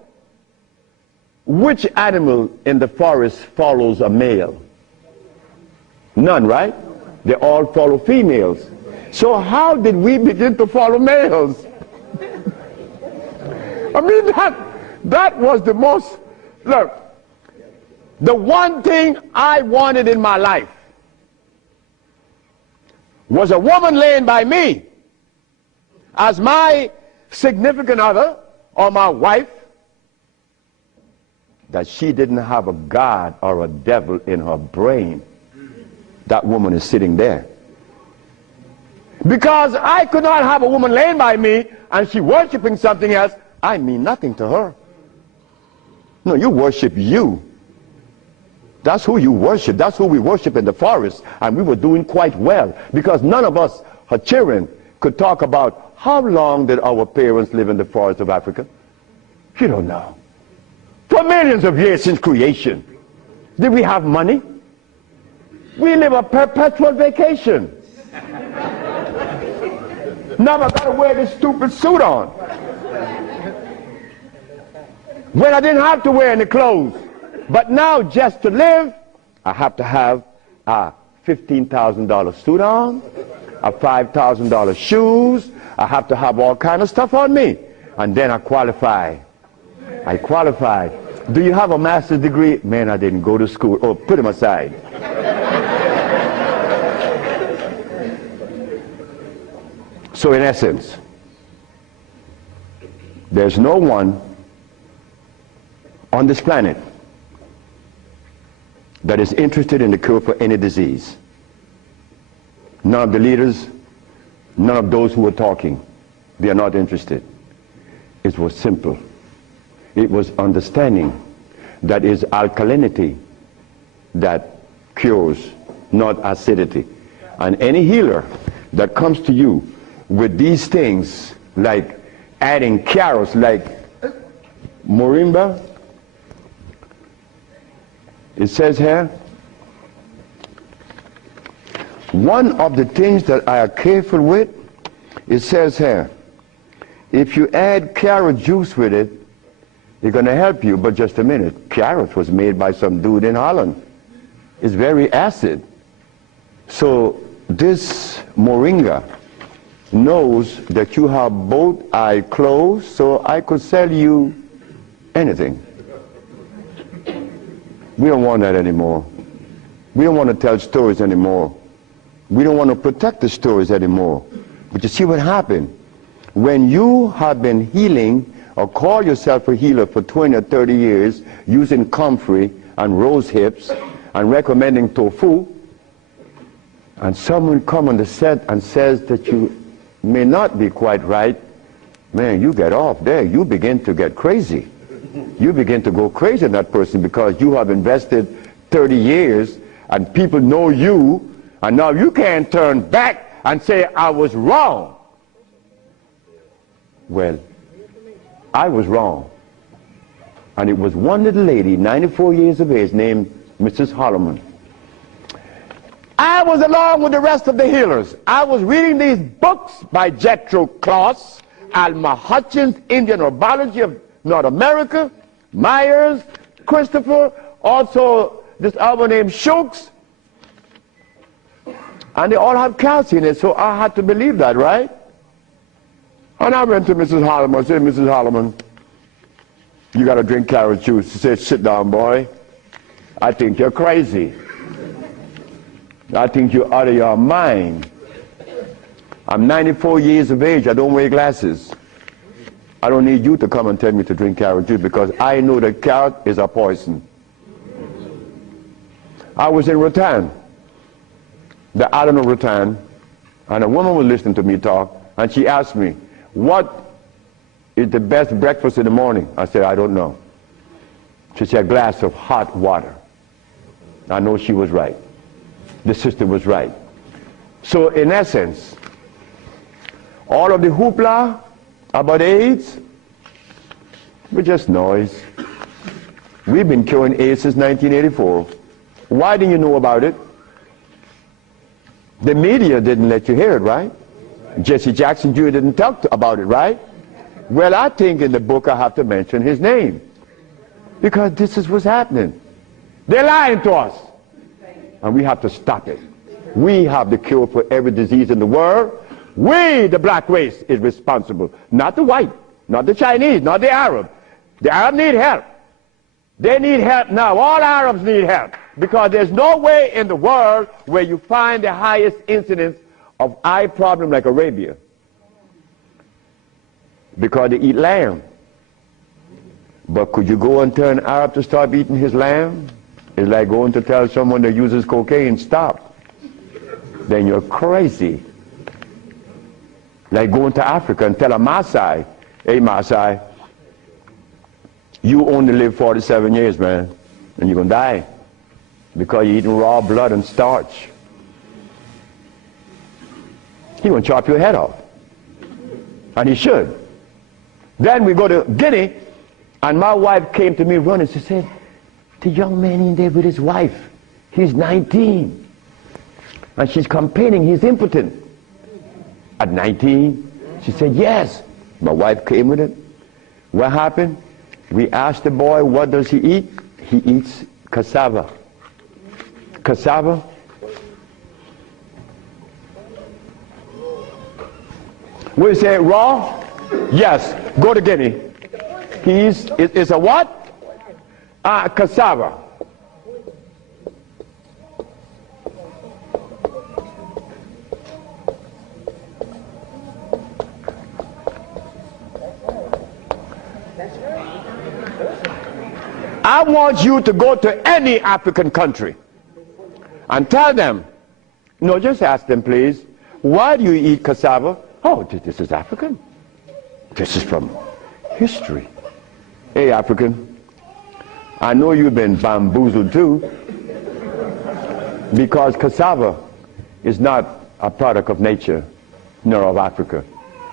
which animal in the forest follows a male? None, right? They all follow females. So how did we begin to follow males? I mean, that was the most, look, the one thing I wanted in my life was a woman laying by me as my significant other or my wife, that she didn't have a God or a devil in her brain. That woman is sitting there. Because I could not have a woman laying by me and she worshiping something else. I mean nothing to her. No, you worship you. That's who you worship. That's who we worship in the forest. And we were doing quite well because none of us, her children, could talk about how long did our parents live in the forest of Africa. You don't know. For millions of years since creation. Did we have money? We live a perpetual vacation. Now I gotta wear this stupid suit on. When I didn't have to wear any clothes. But now just to live, I have to have a $15,000 suit on, a $5,000 shoes. I have to have all kind of stuff on me. And then I qualify. I qualify. Do you have a master's degree? Man, I didn't go to school. Oh, put him aside. So in essence, there's no one on this planet that is interested in the cure for any disease. None of the leaders, none of those who are talking, they are not interested. It was simple. It was understanding that is alkalinity that cures, not acidity. And any healer that comes to you with these things, like adding carrots, like moringa, it says here, one of the things that I are careful with, it says here, if you add carrot juice with it, it's going to help you. But just a minute, carrot was made by some dude in Holland. It's very acid. So this moringa knows that you have both eyes closed, so I could sell you anything. We don't want that anymore. We don't want to tell stories anymore. We don't want to protect the stories anymore. But you see what happened? When you have been healing or call yourself a healer for 20 or 30 years using comfrey and rose hips and recommending tofu, and someone comes on the set and says that you may not be quite right, man, you get off there. You begin to get crazy. You begin to go crazy in that person because you have invested 30 years and people know you, and now you can't turn back and say, I was wrong. Well, I was wrong. And it was one little lady, 94 years of age, named Mrs. Holloman. I was along with the rest of the healers. I was reading these books by Jethro Kloss, Alma Hutchins, Indian Herbology of North America, Myers, Christopher, also this other named Shooks. And they all have calcium in it, so I had to believe that, right? And I went to Mrs. Holloman. I said, Mrs. Holloman, you got to drink carrot juice. She said, sit down, boy. I think you're crazy. I think you're out of your mind. I'm 94 years of age. I don't wear glasses. I don't need you to come and tell me to drink carrot juice because I know that carrot is a poison. I was in Rattan, the island of Rattan, and a woman was listening to me talk, and she asked me, what is the best breakfast in the morning? I said, I don't know. She said, a glass of hot water. I know she was right. The sister was right. So in essence, all of the hoopla about AIDS were just noise. We've been curing AIDS since 1984. Why didn't you know about it? The media didn't let you hear it, right? Jesse Jackson Jr. didn't talk about it, right? Well, I think in the book I have to mention his name because this is what's happening. They're lying to us. And we have to stop it. We have the cure for every disease in the world. We, the black race, is responsible. Not the white, not the Chinese, not the Arab. The Arab need help. They need help now. All Arabs need help. Because there's no way in the world where you find the highest incidence of eye problem like Arabia. Because they eat lamb. But could you go and tell an Arab to stop eating his lamb? It's like going to tell someone that uses cocaine, stop. Then you're crazy. Like going to Africa and tell a Maasai, hey Maasai, you only live 47 years, man, and you're going to die because you're eating raw blood and starch. He's going to chop your head off. And he should. Then we go to Guinea, and my wife came to me running. She said, the young man in there with his wife, he's 19. And she's complaining he's impotent. At 19, she said, yes. My wife came with it. What happened? We asked the boy, what does he eat? He eats cassava. Cassava. We say raw? Yes. Go to Guinea. It's a what? Cassava. I want you to go to any African country and tell them, no, just ask them, please, why do you eat cassava? Oh, this is African. This is from history. Hey, African, I know you've been bamboozled too, because cassava is not a product of nature, nor of Africa.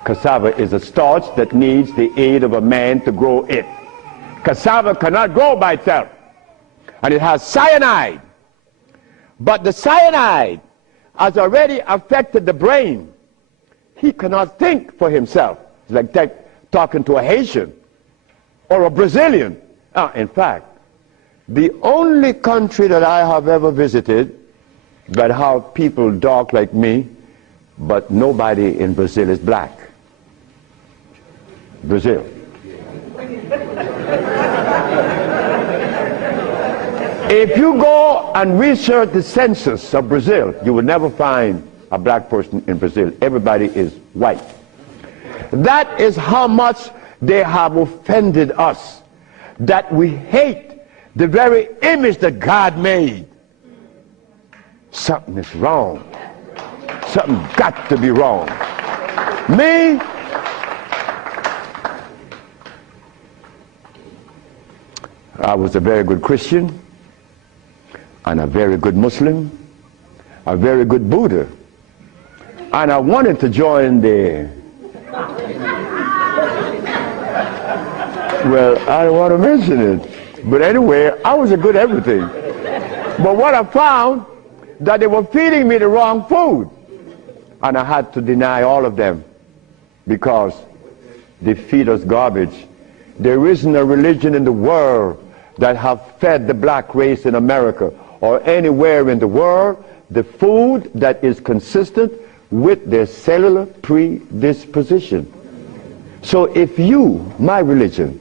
Cassava is a starch that needs the aid of a man to grow it. Cassava cannot grow by itself, and it has cyanide. But the cyanide has already affected the brain. He cannot think for himself. It's like talking to a Haitian or a Brazilian. In fact, the only country that I have ever visited that have people dark like me, but nobody in Brazil is black. Brazil. If you go and research the census of Brazil, you will never find a black person in Brazil. Everybody is white. That is how much they have offended us, that we hate the very image that God made. Something is wrong. Something got to be wrong. Me, I was a very good Christian, and a very good Muslim, a very good Buddha. And I wanted to join the, well, I don't want to mention it, but anyway, I was a good everything. But what I found, that they were feeding me the wrong food, and I had to deny all of them because they feed us garbage. There isn't a religion in the world that have fed the black race in America or anywhere in the world the food that is consistent with their cellular predisposition. So if you, my religion,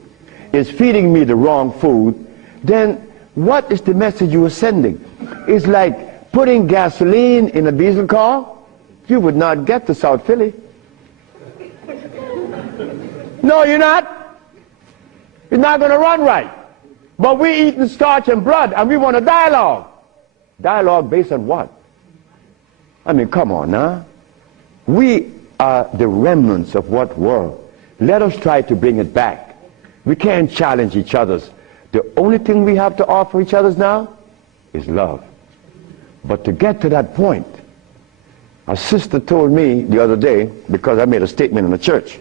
is feeding me the wrong food, then what is the message you are sending? It's like putting gasoline in a diesel car. You would not get to South Philly. No, you're not. It's not going to run right. But we're eating starch and blood, and we want a dialogue. Dialogue based on what? I mean, come on now. We are the remnants of what world? Let us try to bring it back. We can't challenge each other's. The only thing we have to offer each other's now is love. But to get to that point, a sister told me the other day, because I made a statement in the church,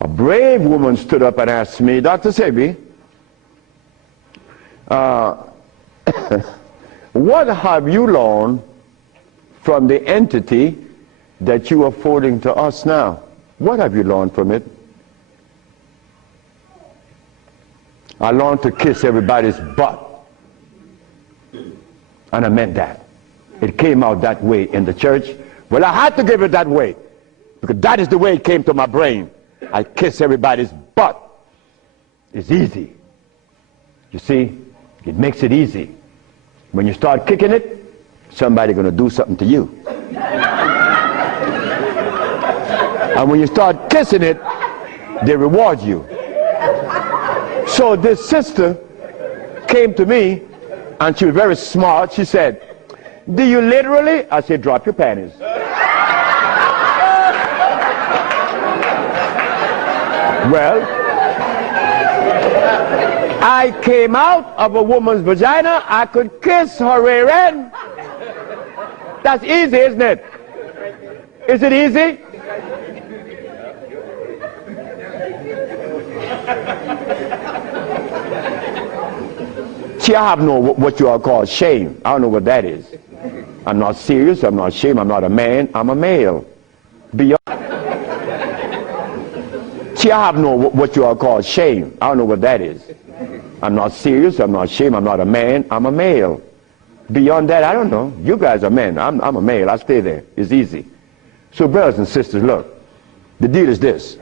a brave woman stood up and asked me, Dr. Sebi, what have you learned from the entity that you are forwarding to us now? What have you learned from it? I learned to kiss everybody's butt. And I meant that. It came out that way in the church. Well, I had to give it that way, because that is the way it came to my brain. I kiss everybody's butt. It's easy. You see, it makes it easy. When you start kicking it, somebody's going to do something to you. And when you start kissing it, they reward you. So this sister came to me, and she was very smart. She said, do you literally? I said, drop your panties. Well, I came out of a woman's vagina, I could kiss her rear end. That's easy, isn't it? Is it easy? See, I have no what you all call shame. I don't know what that is. I'm not serious, I'm not ashamed, I'm not a man, I'm a male. Beyond. See, I have no what you all call shame. I don't know what that is. I'm not serious, I'm not ashamed, I'm not a man, I'm a male. Beyond that, I don't know. You guys are men, I'm a male, I stay there. It's easy. So brothers and sisters, look, the deal is this.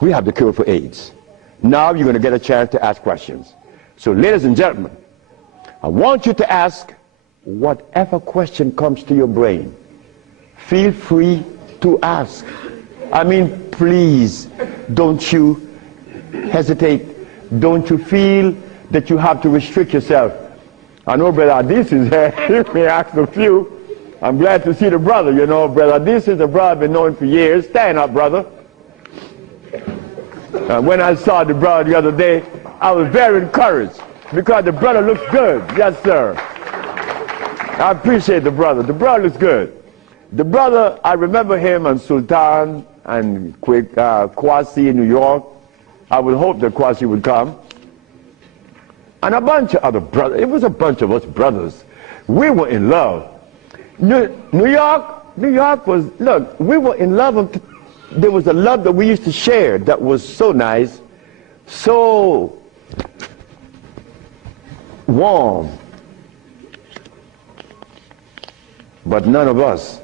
We have the cure for AIDS. Now you're going to get a chance to ask questions. So ladies and gentlemen, I want you to ask whatever question comes to your brain. Feel free to ask. I mean, please, don't you hesitate. Don't you feel that you have to restrict yourself. I know Brother Adis is here. He may ask a few. I'm glad to see the brother, you know. Brother Adis is a brother I've been knowing for years. Stand up, brother. When I saw the brother the other day, I was very encouraged because the brother looks good. Yes, sir. I appreciate the brother. The brother looks good. The brother, I remember him and Sultan and Kwasi in New York. I would hope that Kwasi would come. And a bunch of other brothers. It was a bunch of us brothers. We were in love. New York was, look, we were in love. There was a love that we used to share that was so nice, so warm. But none of us,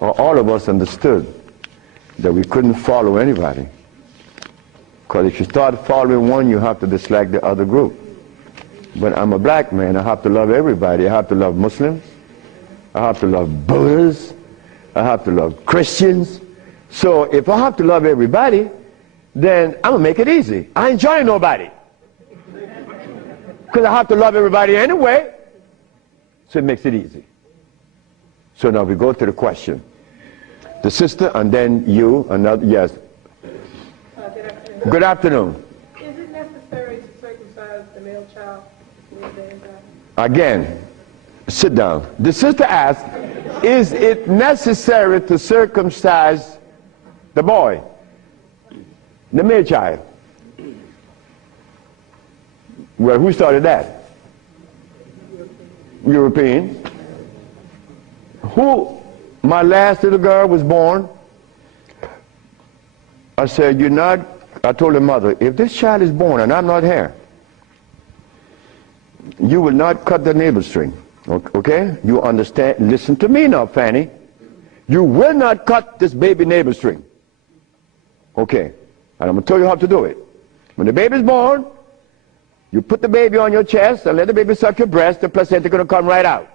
or all of us, understood that we couldn't follow anybody. Because if you start following one, you have to dislike the other group. But I'm a black man, I have to love everybody. I have to love Muslims, I have to love Buddhists, I have to love Christians. So if I have to love everybody, then I'm going to make it easy. I ain't joining nobody. Because I have to love everybody anyway. So it makes it easy. So now we go to the question. The sister and then you, another, yes. Good afternoon. Is it necessary to circumcise the male child? Again, sit down. The sister asked, is it necessary to circumcise the boy, the male child? Well, who started that? European. Who? My last little girl was born. I said, you're not, I told her mother, if this child is born and I'm not here, you will not cut the navel string. Okay? You understand? Listen to me now, Fanny. You will not cut this baby navel string. Okay. And I'm going to tell you how to do it. When the baby is born, you put the baby on your chest and let the baby suck your breast. The placenta is going to come right out.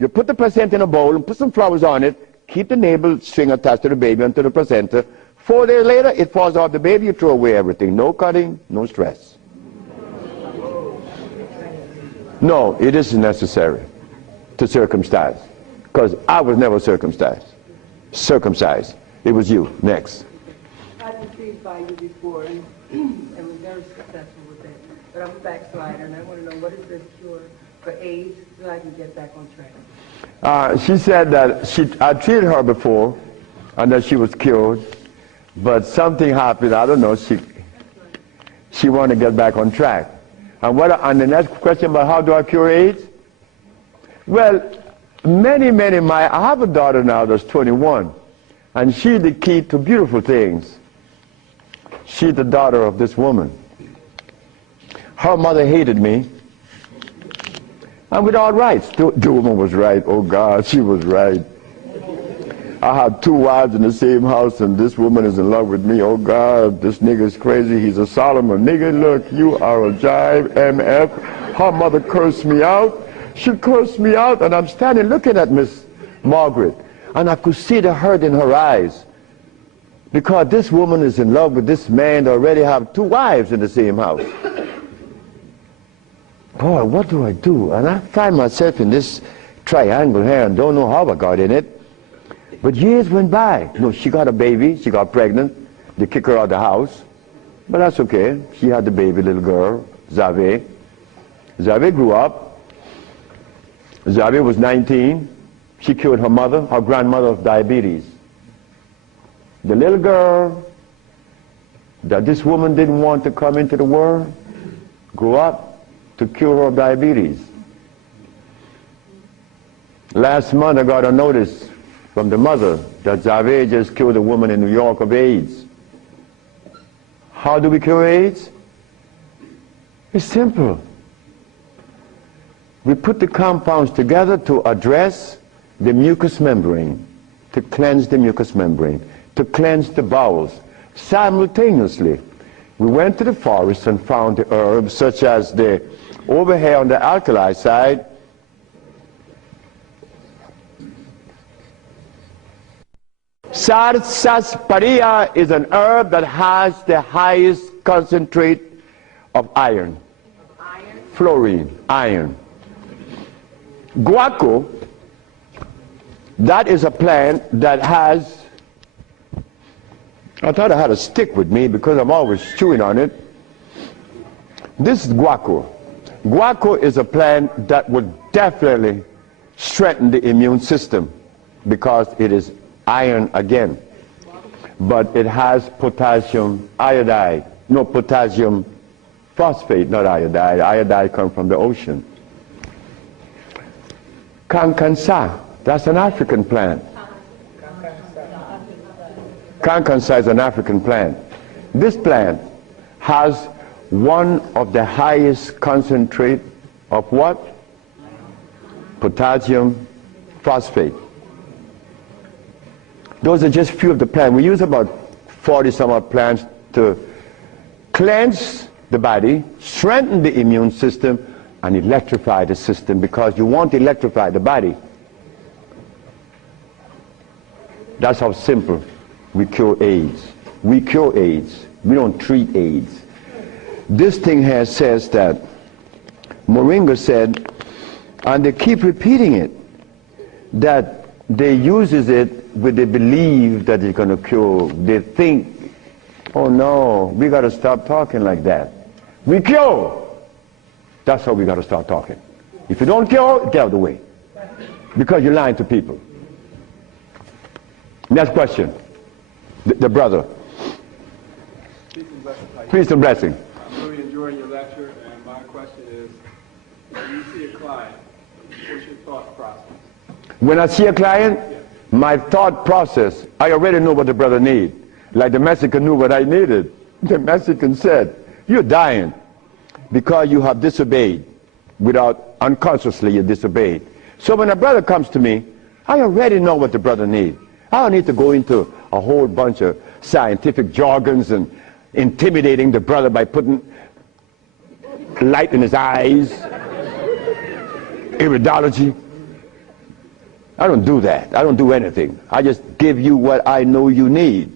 You put the placenta in a bowl and put some flowers on it. Keep the navel string attached to the baby until the placenta. 4 days later, it falls off the baby. You throw away everything. No cutting, no stress. No, it isn't necessary to circumcise, because I was never circumcised. It was you. Next. I was intrigued by you before and was very successful with it. But I'm a backslider and I want to know, what is the cure for AIDS so I can get back on track? She said that I treated her before and that she was cured, but something happened. I don't know. She wanted to get back on track. And the next question about how do I cure AIDS? Well, I have a daughter now that's 21, and she's the key to beautiful things. She's the daughter of this woman. Her mother hated me, and with all rights. The woman was right. Oh God, she was right. I have 2 wives in the same house, and this woman is in love with me. Oh God, this nigga is crazy. He's a Solomon. Nigga, look, you are a jive, MF. Her mother cursed me out. She cursed me out, and I'm standing looking at Miss Margaret, and I could see the hurt in her eyes, because this woman is in love with this man that already have 2 wives in the same house. Boy, what do I do? And I find myself in this triangle here and don't know how I got in it. But years went by. No, she got a baby, she got pregnant, they kick her out of the house. But that's okay. She had the baby little girl, Zave. Zave grew up. Zave was 19. She cured her mother, her grandmother, of diabetes. The little girl that this woman didn't want to come into the world grew up to cure her of diabetes. Last month I got a notice from the mother that Zave just killed a woman in New York of AIDS. How do we cure AIDS? It's simple. We put the compounds together to address the mucous membrane, to cleanse the mucous membrane, to cleanse the bowels. Simultaneously, we went to the forest and found the herbs such as the, over here on the alkali side, sarsaparilla is an herb that has the highest concentrate of iron. Fluorine, iron. Guaco, that is a plant that has, I thought I had a stick with me because I'm always chewing on it. This is guaco. Guaco is a plant that would definitely strengthen the immune system because it is iron again. But it has potassium iodide, no, potassium phosphate, not iodide. Iodide comes from the ocean. Kankansa, that's an African plant. Kankansa is an African plant. This plant has one of the highest concentrate of what? Potassium phosphate. Those are just few of the plants. We use about 40 some odd plants to cleanse the body, strengthen the immune system, and electrify the system, because you want to electrify the body. That's how simple we cure AIDS. We cure AIDS. We don't treat AIDS. This thing here says that Moringa said, and they keep repeating it, that they uses it with the belief that it's going to cure. They think, oh no, we got to stop talking like that. We cure. That's how we got to start talking. If you don't cure, get out of the way. Because you're lying to people. Next question. The brother. Peace and blessing. I'm really enjoying your lecture, and my question is, when you see a client, what's your thought process? When I see a client, my thought process, I already know what the brother needs. Like the Mexican knew what I needed. The Mexican said, you're dying because you have disobeyed. Without, unconsciously you disobeyed. So when a brother comes to me, I already know what the brother needs. I don't need to go into a whole bunch of scientific jargons and intimidating the brother by putting light in his eyes, iridology. I don't do that. I don't do anything. I just give you what I know you need.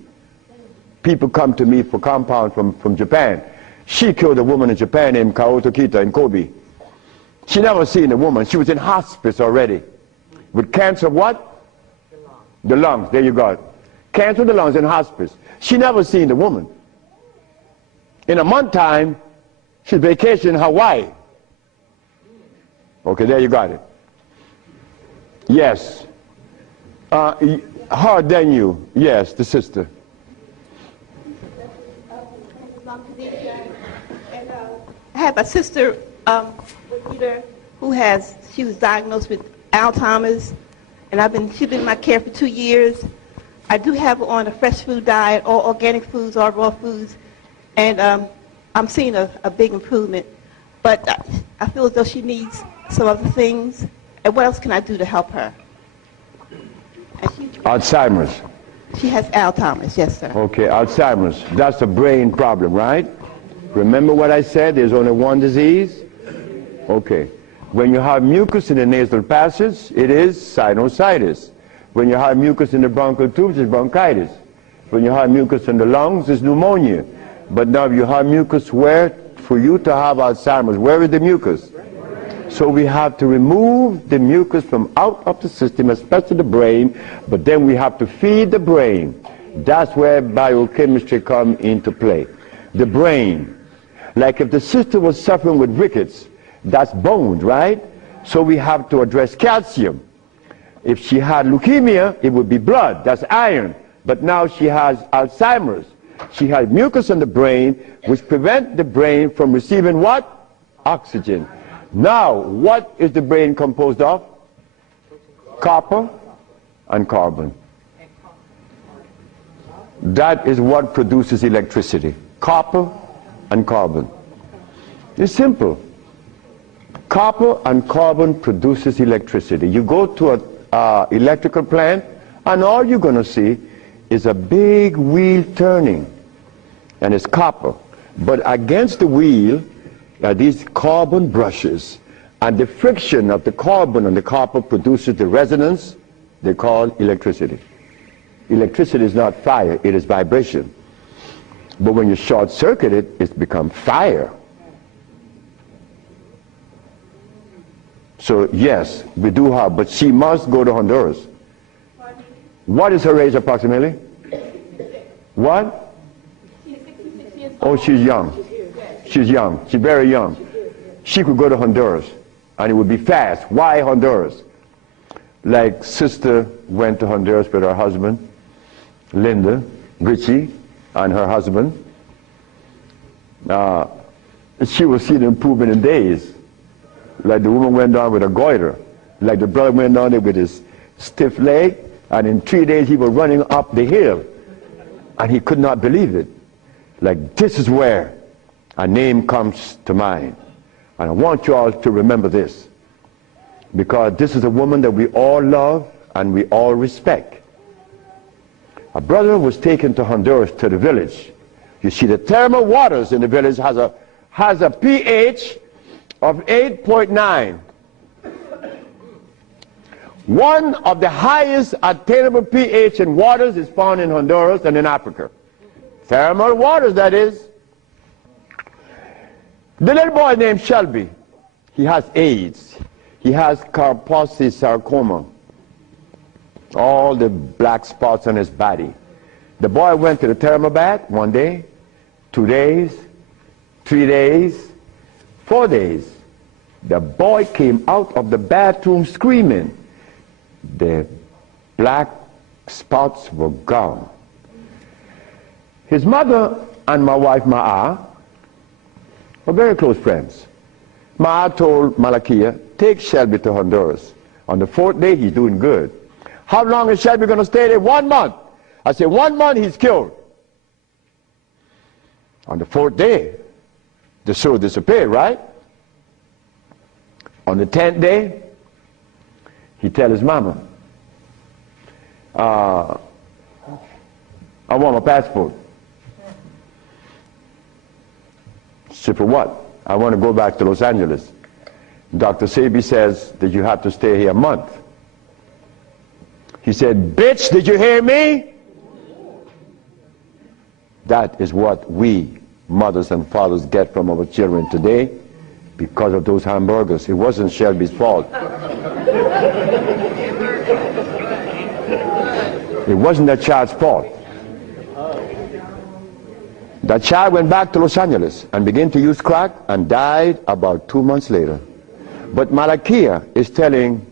People come to me for compound from Japan. She killed a woman in Japan named Chayote in Kobe. She never seen a woman. She was in hospice already. With cancer what? The lungs. There you go. Cancer of the lungs in hospice. She never seen the woman. In a month time, she's vacationing in Hawaii. Okay, there you got it. Yes. Her than you. Yes, the sister. I have a sister who she was diagnosed with Alzheimer's, and she's been in my care for 2 years. I do have her on a fresh food diet, all organic foods, all raw foods, and I'm seeing a big improvement. But I feel as though she needs some other things. And what else can I do to help her? Alzheimer's. She has Alzheimer's, yes, sir. Okay, Alzheimer's. That's a brain problem, right? Remember what I said? There's only one disease? Okay. When you have mucus in the nasal passage, it is sinusitis. When you have mucus in the bronchial tubes, it's bronchitis. When you have mucus in the lungs, it's pneumonia. But now you have mucus where? For you to have Alzheimer's, where is the mucus? So we have to remove the mucus from out of the system, especially the brain, but then we have to feed the brain. That's where biochemistry comes into play. the brain. Like if the sister was suffering with rickets, that's bones, right? So we have to address calcium. If she had leukemia, it would be blood, that's iron. But now she has Alzheimer's. She has mucus in the brain, which prevents the brain from receiving what? Oxygen. Now, what is the brain composed of? Copper and carbon. That is what produces electricity. Copper and carbon. It's simple. Copper and carbon produces electricity. You go to an electrical plant, and all you're going to see is a big wheel turning, and it's copper. But against the wheel are these carbon brushes, and the friction of the carbon and the copper produces the resonance they call electricity. Electricity is not fire, it is vibration. But when you short circuit it, it's become fire. So yes, we do have, but she must go to Honduras. What is her age approximately? What? Oh, she's young. She's young. She's very young. She could go to Honduras, and it would be fast. Why Honduras? Like sister went to Honduras with her husband, Linda, Richie, and her husband. She will see the improvement in days. Like the woman went down with a goiter. Like the brother went down there with his stiff leg, and in 3 days he was running up the hill. And he could not believe it. Like, this is where a name comes to mind. And I want you all to remember this, because this is a woman that we all love and we all respect. A brother was taken to Honduras, to the village. You see, the thermal waters in the village has a pH of 8.9. One of the highest attainable pH in waters is found in Honduras and in Africa. Thermal waters, that is. The little boy named Shelby, he has AIDS. He has Kaposi sarcoma. All the black spots on his body. The boy went to the thermal bath 1 day, 2 days, 3 days, 4 days. The boy came out of the bathroom screaming. The black spots were gone. His mother and my wife Ma'a were very close friends. Ma'a told Malakia, take Shelby to Honduras. On the 4th day, he's doing good. How long is Shelby going to stay there? 1 month. I said, 1 month, he's cured. On the 4th day, the sore disappeared, right? On the 10th day, he tell his mama, I want my passport. She said, for what? I want to go back to Los Angeles. Dr. Sebi says that you have to stay here a month. He said, bitch, did you hear me? That is what we, mothers and fathers, get from our children today because of those hamburgers. It wasn't Shelby's fault. It wasn't that child's fault. That child went back to Los Angeles and began to use crack and died about 2 months later. But Malakia is telling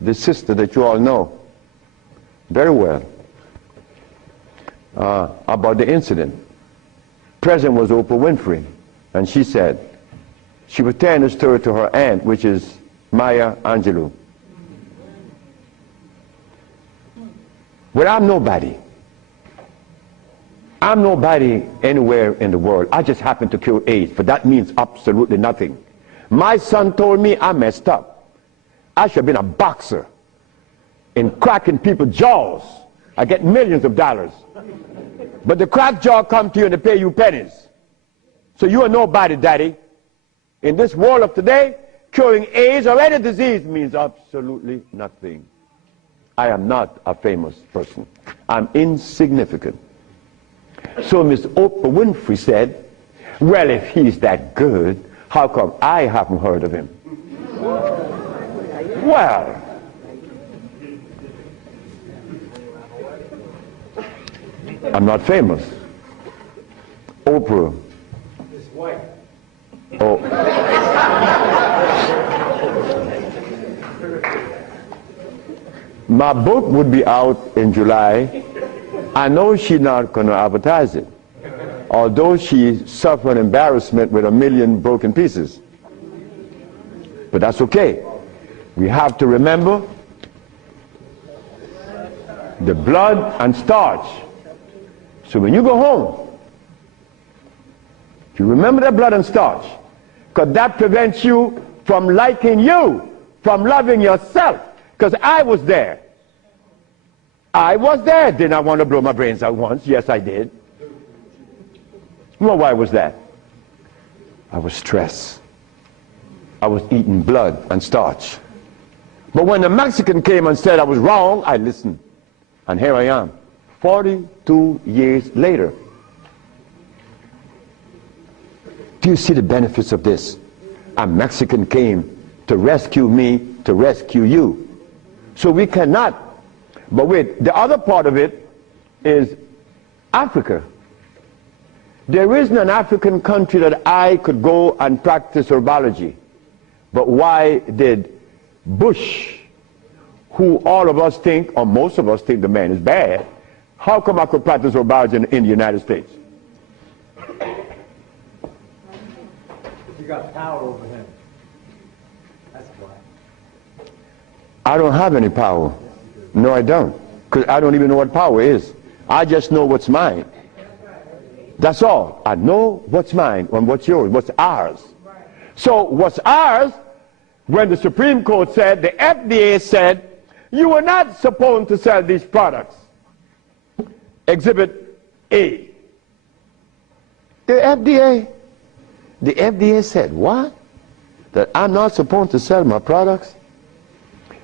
the sister that you all know very well about the incident. Present was Oprah Winfrey, and she said, she was telling the story to her aunt, which is Maya Angelou. Well, I'm nobody. I'm nobody anywhere in the world. I just happen to cure AIDS, but that means absolutely nothing. My son told me I messed up. I should have been a boxer in cracking people's jaws. I get millions of dollars. But the crack jaw come to you and they pay you pennies. So you are nobody, daddy. In this world of today, curing AIDS or any disease means absolutely nothing. I am not a famous person. I'm insignificant. So Miss Oprah Winfrey said, well, if he's that good, how come I haven't heard of him? Well, I'm not famous. Oprah. It's white. Oh. My book would be out in July. I know she's not going to advertise it, although she suffered embarrassment with 1 million broken pieces. But that's okay. We have to remember the blood and starch. So when you go home, you remember the blood and starch, because that prevents you from liking you, from loving yourself. Because I was there. I was there. Did I want to blow my brains out once? Yes, I did. Well, why was that? I was stressed. I was eating blood and starch. But when the Mexican came and said I was wrong, I listened. And here I am, 42 years later. Do you see the benefits of this? A Mexican came to rescue me, to rescue you. So we cannot. But wait, the other part of it is Africa. There isn't an African country that I could go and practice herbology. But why did Bush, who all of us think, or most of us think the man is bad, how come I could practice herbology in the United States? You got power over him. That's why. I don't have any power. No, I don't. Because I don't even know what power is. I just know what's mine. That's all. I know what's mine and what's yours, what's ours. So what's ours, when the Supreme Court said, the FDA said, you are not supposed to sell these products. Exhibit A. The FDA said, what? That I'm not supposed to sell my products?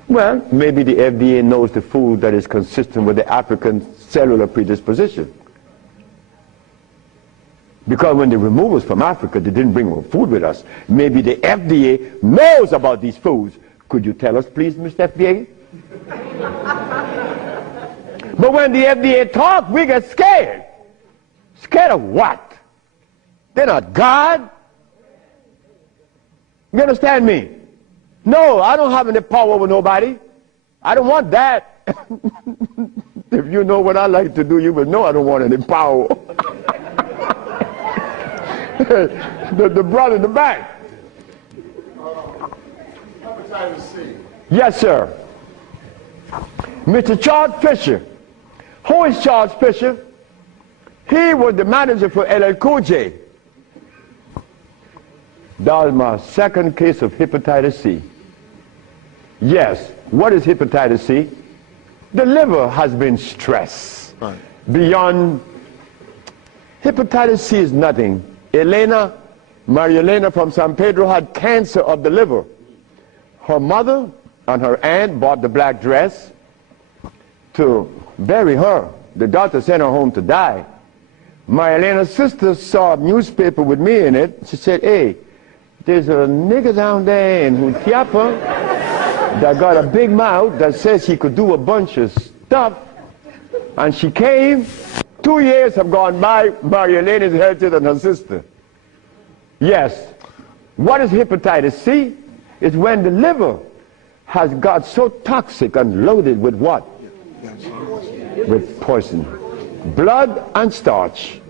Well, maybe the FDA knows the food that is consistent with the African cellular predisposition. Because when they removed us from Africa, they didn't bring food with us. Maybe the FDA knows about these foods. Could you tell us, please, Mr. FDA? But when the FDA talks, we get scared. Scared of what? They're not God. You understand me? No, I don't have any power over nobody. I don't want that. If you know what I like to do, you would know I don't want any power. the brother in the back. Hepatitis C. Yes, sir. Mr. Charles Fisher. Who is Charles Fisher? He was the manager for LL Cool J. That was my second case of hepatitis C. Yes. What is hepatitis C? The liver has been stressed. Right. Beyond. Hepatitis C is nothing. Maria Elena from San Pedro had cancer of the liver. Her mother and her aunt bought the black dress to bury her. The doctor sent her home to die. Maria Elena's sister saw a newspaper with me in it. She said, hey, there's a nigger down there in Hutiapa that got a big mouth that says he could do a bunch of stuff. And she came. 2 years have gone by. Maria Elena is healthier than her sister. Yes. What is hepatitis C? It's when the liver has got so toxic and loaded with what? With poison. Blood and starch.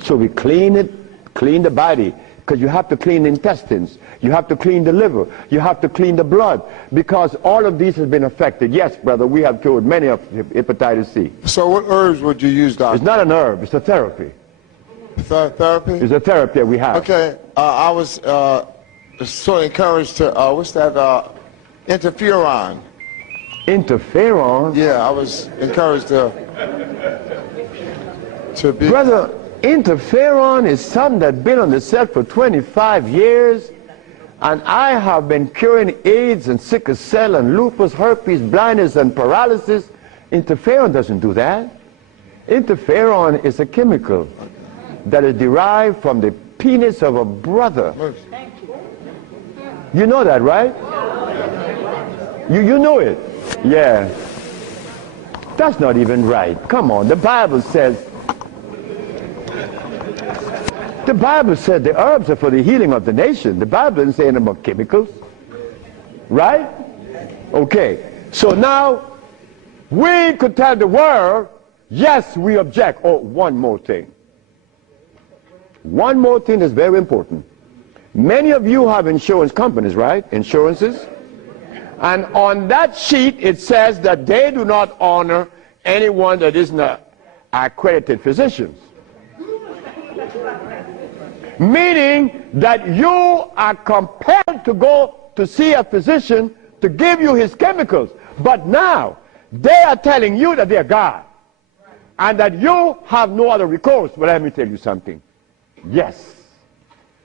So we clean it, clean the body. Because you have to clean the intestines, you have to clean the liver, you have to clean the blood, because all of these has been affected. Yes, brother, we have cured many of hepatitis C. So what herbs would you use, doctor? It's not an herb, it's a therapy. Therapy? It's a therapy that we have. Okay, I was sort of encouraged to, what's that, interferon. Interferon? Yeah, I was encouraged to be... Brother, interferon is something that's been on the set for 25 years, and I have been curing AIDS and sickle cell and lupus, herpes, blindness, and paralysis. Interferon doesn't do that. Interferon is a chemical that is derived from the penis of a brother. You know that, right? You know it. Yeah. That's not even right. Come on, the Bible says The Bible said the herbs are for the healing of the nation. The Bible didn't say anything about chemicals. Right? Okay. So now, we could tell the world, yes, we object. Oh, one more thing. One more thing that's very important. Many of you have insurance companies, right? Insurances. And on that sheet, it says that they do not honor anyone that isn't an accredited physician. Meaning that you are compelled to go to see a physician to give you his chemicals. But now, they are telling you that they're God. And that you have no other recourse. Well, let me tell you something. Yes,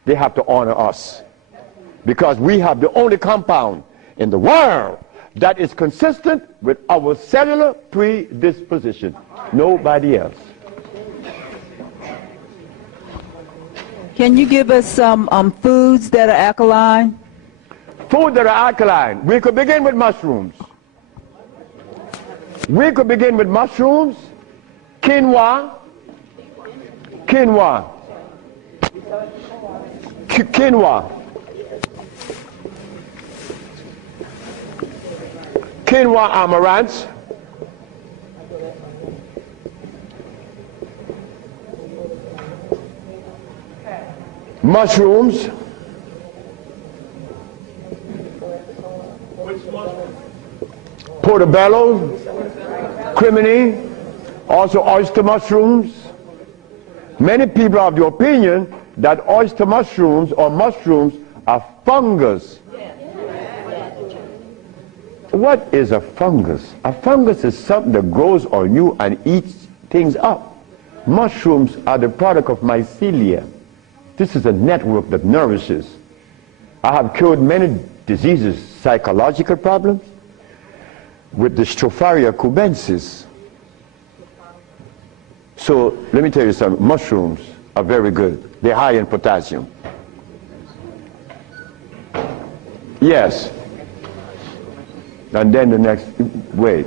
they have to honor us. Because we have the only compound in the world that is consistent with our cellular predisposition. Nobody else. Can you give us some foods that are alkaline? Food that are alkaline. We could begin with mushrooms. We could begin with mushrooms, quinoa, quinoa, quinoa, quinoa amaranth, mushrooms, portobello, crimini, also oyster mushrooms. Many people are of the opinion that oyster mushrooms or mushrooms are fungus. What is a fungus? A fungus is something that grows on you and eats things up. Mushrooms are the product of mycelia. This is a network that nourishes. I have cured many diseases, psychological problems, with the Stropharia cubensis. So let me tell you something. Mushrooms are very good. They're high in potassium. Yes. And then the next, wait.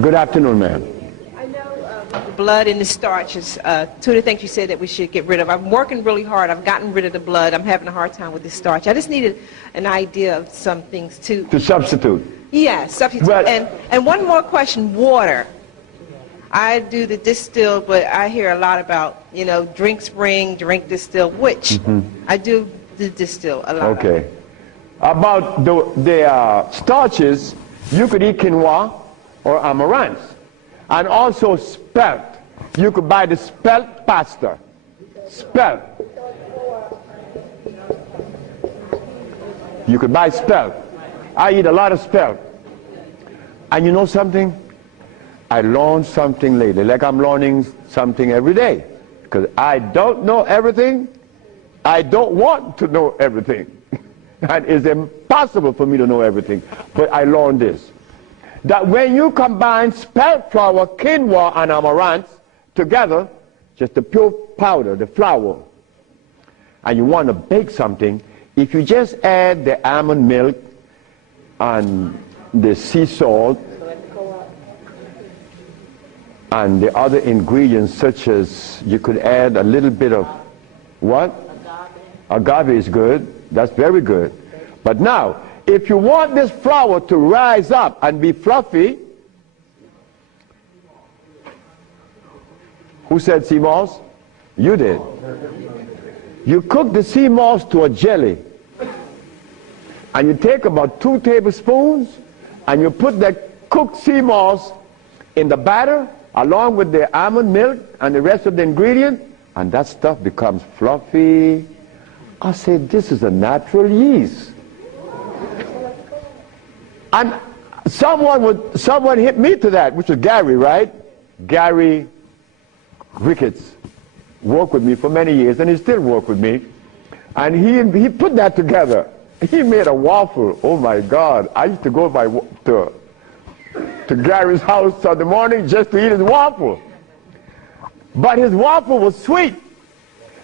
Good afternoon, ma'am. I know the blood and the starches, two of the things you said that we should get rid of. I'm working really hard. I've gotten rid of the blood. I'm having a hard time with the starch. I just needed an idea of some things too. To substitute? Yeah, substitute. Well, and one more question, water. I do the distilled, but I hear a lot about, you know, drink spring, drink distilled, which I do the distill a lot. Okay. About the starches, you could eat quinoa or amaranth. And also spelt. You could buy the spelt pasta. Spelt. You could buy spelt. I eat a lot of spelt. And you know something? I learned something lately, like I'm learning something every day. Because I don't know everything. I don't want to know everything. And it's impossible for me to know everything. But I learned this. That when you combine spelt flour, quinoa, and amaranth together, just the pure powder, the flour, and you want to bake something, if you just add the almond milk and the sea salt and the other ingredients, such as you could add a little bit of what? Agave is good. That's very good. But now, if you want this flour to rise up and be fluffy, who said sea moss? You did. You cook the sea moss to a jelly, and you take about 2 tablespoons, and you put that cooked sea moss in the batter, along with the almond milk and the rest of the ingredient, and that stuff becomes fluffy. I said, this is a natural yeast. And someone hit me to that, which was Gary, right? Gary Ricketts worked with me for many years, and he still works with me. And he put that together. He made a waffle. Oh my God! I used to go to Gary's house in the morning just to eat his waffle. But his waffle was sweet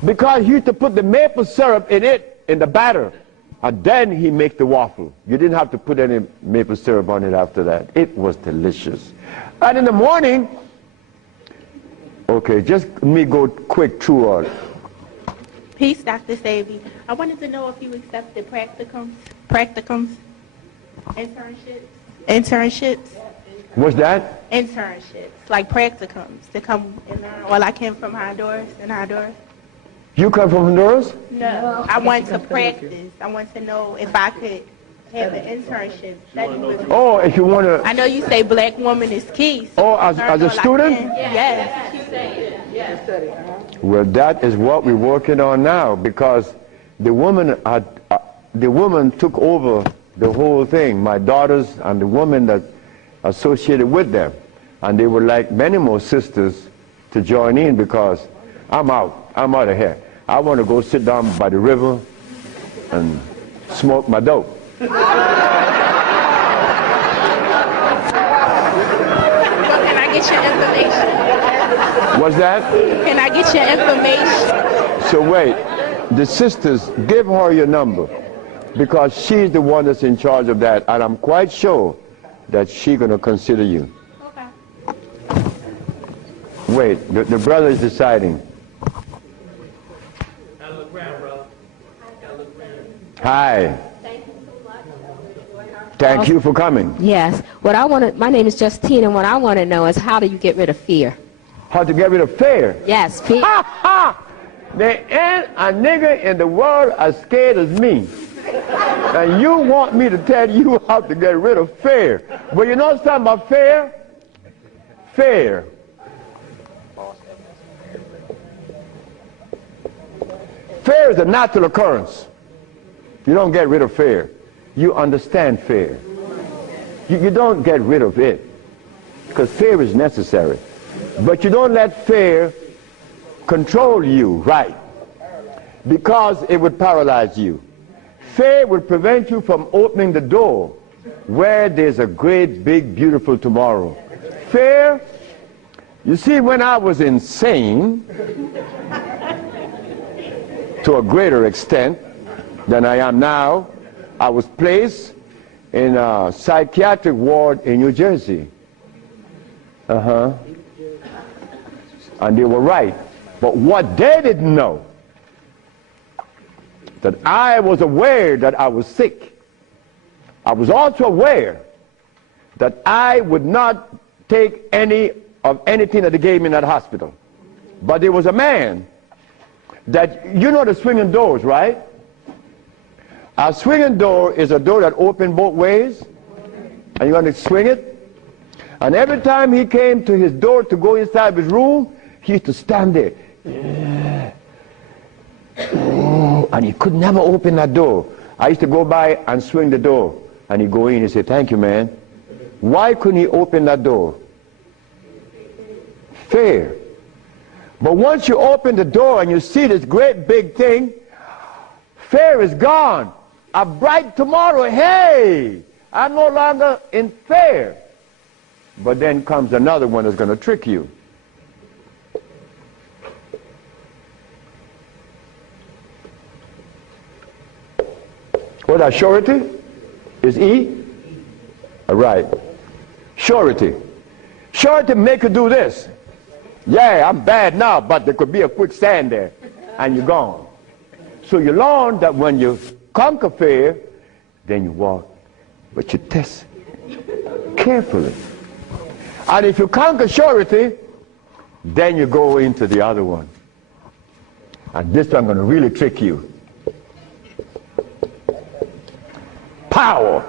because he used to put the maple syrup in it in the batter, and then he makes the waffle. You didn't have to put any maple syrup on it after that. It was delicious. And in the morning, okay, just let me go quick through all. Peace, Dr. Sebi. I wanted to know if you accepted practicums, internships. What's that? Internships, like practicums, to come and learn. Well, I came from Honduras, You come from Honduras? No, I want to practice. I want to know if I could have an internship. Oh, if you want to... I know you say black woman is key. So Oh, as a student? Yes. Well, that is what we're working on now, because the woman took over the whole thing, my daughters and the women that associated with them. And they would like many more sisters to join in, because I'm out of here. I want to go sit down by the river and smoke my dope. So can I get your information? What's that? Can I get your information? So wait, the sisters, give her your number, because she's the one that's in charge of that, and I'm quite sure that she's going to consider you. Okay. Wait, the brother is deciding. Hi. Thank you for coming. Yes. My name is Justine, and what I want to know is, how do you get rid of fear? How to get rid of fear? Yes, fear. Ha ha! There ain't a nigger in the world as scared as me. And you want me to tell you how to get rid of fear. But you know something about fear? Fear. Fear is a natural occurrence. You don't get rid of fear. You understand fear. You don't get rid of it, because fear is necessary. But you don't let fear control you, right? Because it would paralyze you. Fear would prevent you from opening the door where there's a great, big, beautiful tomorrow. Fear, you see, when I was insane, to a greater extent than I am now, I was placed in a psychiatric ward in New Jersey. And they were right. But what they didn't know, that I was aware that I was sick. I was also aware that I would not take any of anything that they gave me in that hospital. But there was a man that, you know the swinging doors, right? A swinging door is a door that opens both ways, and you're going to swing it. And every time he came to his door to go inside his room, he used to stand there. Oh, and he could never open that door. I used to go by and swing the door, and he'd go in and say, "Thank you, man." Why couldn't he open that door? Fear. But once you open the door and you see this great big thing, fear is gone. A bright tomorrow, hey, I'm no longer in fear. But then comes another one that's going to trick you. What that surety? Is E? All right. Surety. Surety make you do this. Yeah, I'm bad now, but there could be a quicksand there, and you're gone. So you learn that when you conquer fear, then you walk, but you test carefully. And if you conquer surety, then you go into the other one. And this one I'm going to really trick you. Power.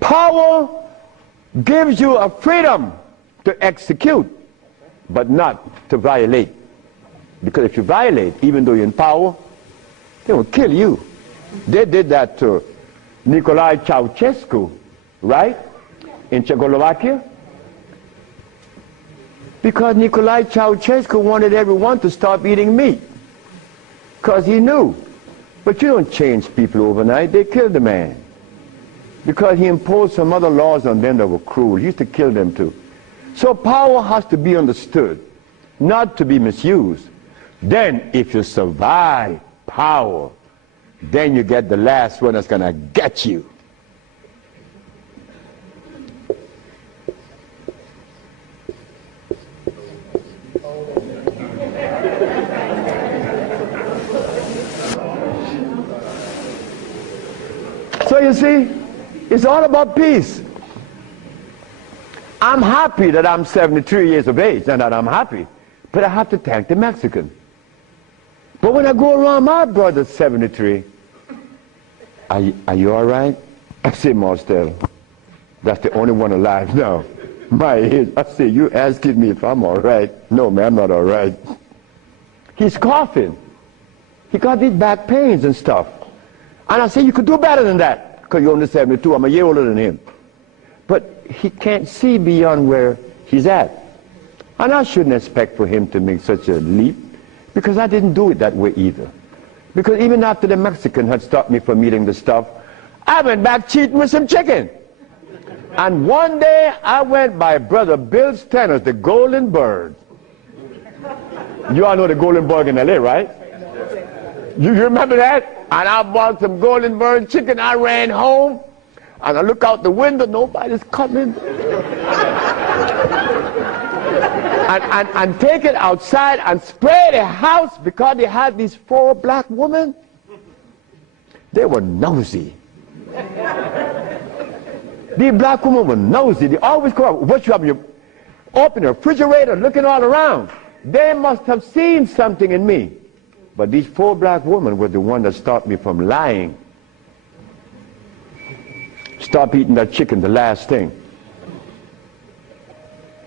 Power gives you a freedom to execute, but not to violate. Because if you violate, even though you're in power, they will kill you. They did that to Nicolae Ceausescu, right? In Czechoslovakia. Because Nicolae Ceausescu wanted everyone to stop eating meat. Because he knew. But you don't change people overnight. They killed the man. Because he imposed some other laws on them that were cruel. He used to kill them too. So power has to be understood, not to be misused. Then if you survive power, then you get the last one that's gonna get you. So you see, it's all about peace. I'm happy that I'm 73 years of age and that I'm happy, but I have to thank the Mexican. But when I go around my brother 73, are you all right? I say, Marcel, that's the only one alive now. My age. I say, you asking me if I'm all right? No, man, I'm not all right. He's coughing. He got these back pains and stuff. And I say, you could do better than that, because you're only 72. I'm a year older than him. But he can't see beyond where he's at. And I shouldn't expect for him to make such a leap, because I didn't do it that way either. Because even after the Mexican had stopped me from eating the stuff, I went back cheating with some chicken. And one day I went by Brother Bill Stenner's, the Golden Bird. You all know the Golden Bird in LA, right? You remember that? And I bought some Golden Bird chicken. I ran home, and I look out the window, nobody's coming. and take it outside and spray the house, because they had these 4 black women. They were nosy. These black women were nosy. They always come up, what you have, you open the refrigerator, looking all around. They must have seen something in me. But these 4 black women were the one that stopped me from lying. Stop eating that chicken, the last thing.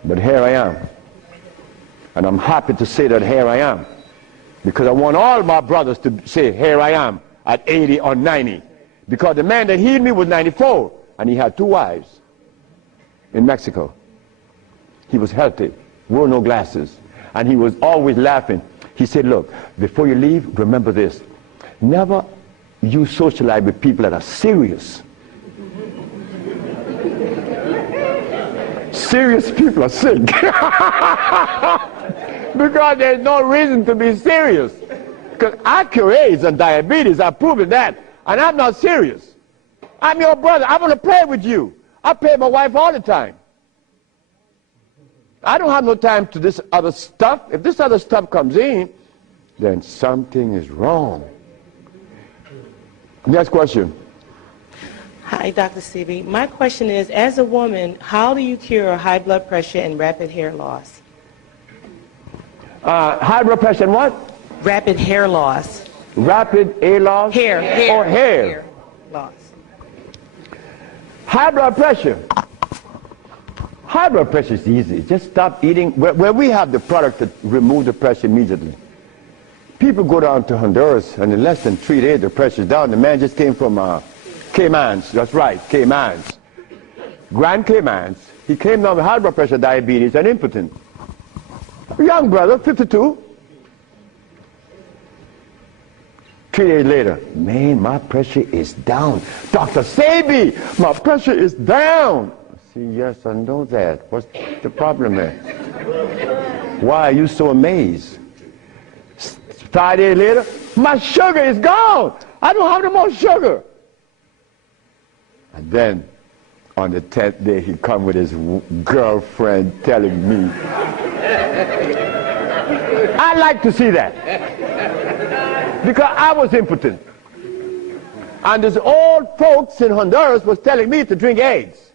But here I am. And I'm happy to say that here I am. Because I want all my brothers to say, here I am, at 80 or 90. Because the man that healed me was 94, and he had 2 wives in Mexico. He was healthy, wore no glasses, and he was always laughing. He said, look, before you leave, remember this. Never you socialize with people that are serious. Serious people are sick. Because there's no reason to be serious. Because I cure AIDS and diabetes, I've proven that. And I'm not serious. I'm your brother. I want to play with you. I play with my wife all the time. I don't have no time to this other stuff. If this other stuff comes in, then something is wrong. Next question. Hi, Dr. Sebi. My question is, as a woman, how do you cure high blood pressure and rapid hair loss? High blood pressure and what? Rapid hair loss. Rapid hair loss? Hair. Or hair? Hair loss. High blood pressure. High blood pressure is easy. Just stop eating. Where we have the product to remove the pressure immediately. People go down to Honduras, and in less than 3 days, the pressure's down. The man just came from Caymans. That's right, Caymans. Grand Caymans. He came down with high blood pressure, diabetes, and impotent. A young brother, 52. 3 days later, man, my pressure is down. Dr. Sebi, my pressure is down. See, yes, I know that. What's the problem there? Why are you so amazed? 5 days later, my sugar is gone. I don't have no more sugar. And then, on the 10th day, he come with his girlfriend telling me. I like to see that. Because I was impotent. And these old folks in Honduras was telling me to drink eggs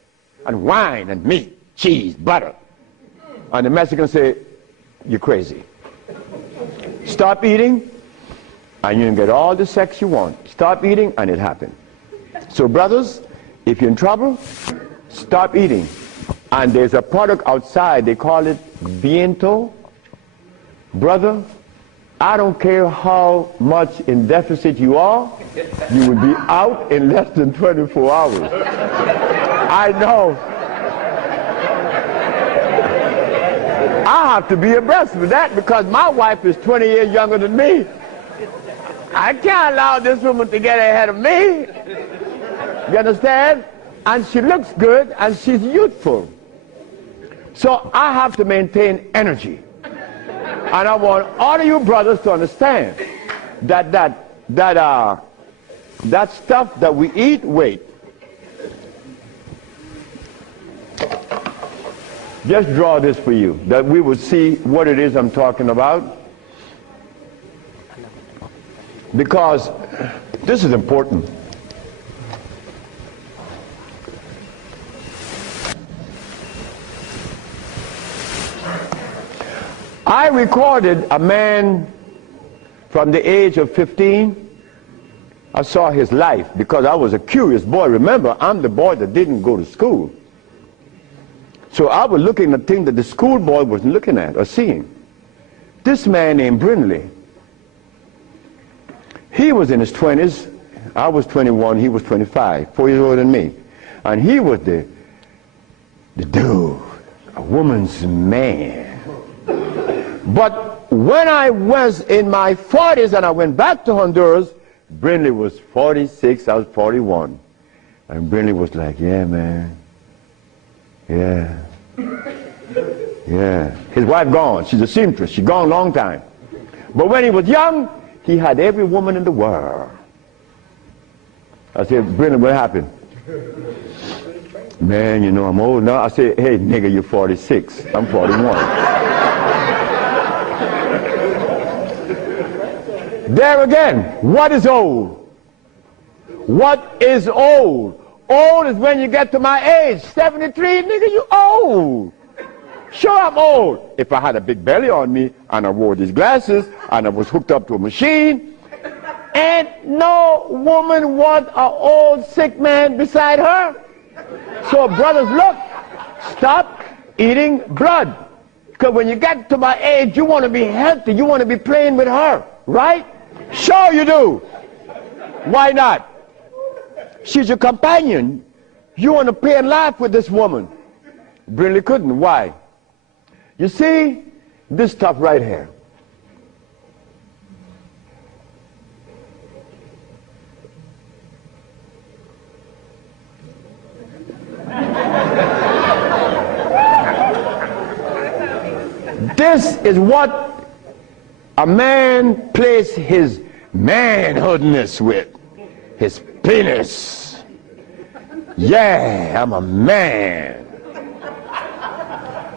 and wine and meat, cheese, butter. And the Mexicans say, you're crazy. Stop eating, and you can get all the sex you want. Stop eating, and it happened. So brothers, if you're in trouble, stop eating. And there's a product outside, they call it Viento. Brother, I don't care how much in deficit you are, you will be out in less than 24 hours. I know. I have to be abreast with that because my wife is 20 years younger than me. I can't allow this woman to get ahead of me. You understand? And she looks good and she's youthful. So I have to maintain energy. And I want all of you brothers to understand that that stuff that we eat, wait. Just draw this for you, that we will see what it is I'm talking about. Because this is important. I recorded a man from the age of 15. I saw his life because I was a curious boy. Remember, I'm the boy that didn't go to school. So I was looking at things that the schoolboy wasn't looking at or seeing. This man named Brindley, he was in his 20s. I was 21, he was 25, 4 years older than me. And he was the dude, a woman's man. But when I was in my 40s and I went back to Honduras, Brindley was 46, I was 41. And Brindley was like, yeah, man. Yeah. Yeah. His wife gone. She's a seamstress. She's gone a long time. But when he was young, he had every woman in the world. I said, Brindley, what happened? Man, you know, I'm old now. I said, hey, nigga, you're 46. I'm 41. There again, what is old? What is old? Old is when you get to my age. 73, nigga, you old. Sure, I'm old. If I had a big belly on me and I wore these glasses and I was hooked up to a machine, and no woman wants an old sick man beside her. So brothers, look, stop eating blood. Because when you get to my age, you want to be healthy. You want to be playing with her, right? Sure you do. Why not? She's your companion. You want to play and laugh with this woman. Brindley couldn't. Why? You see, this stuff right here. This is what a man plays his manhoodness with. His penis. Yeah, I'm a man.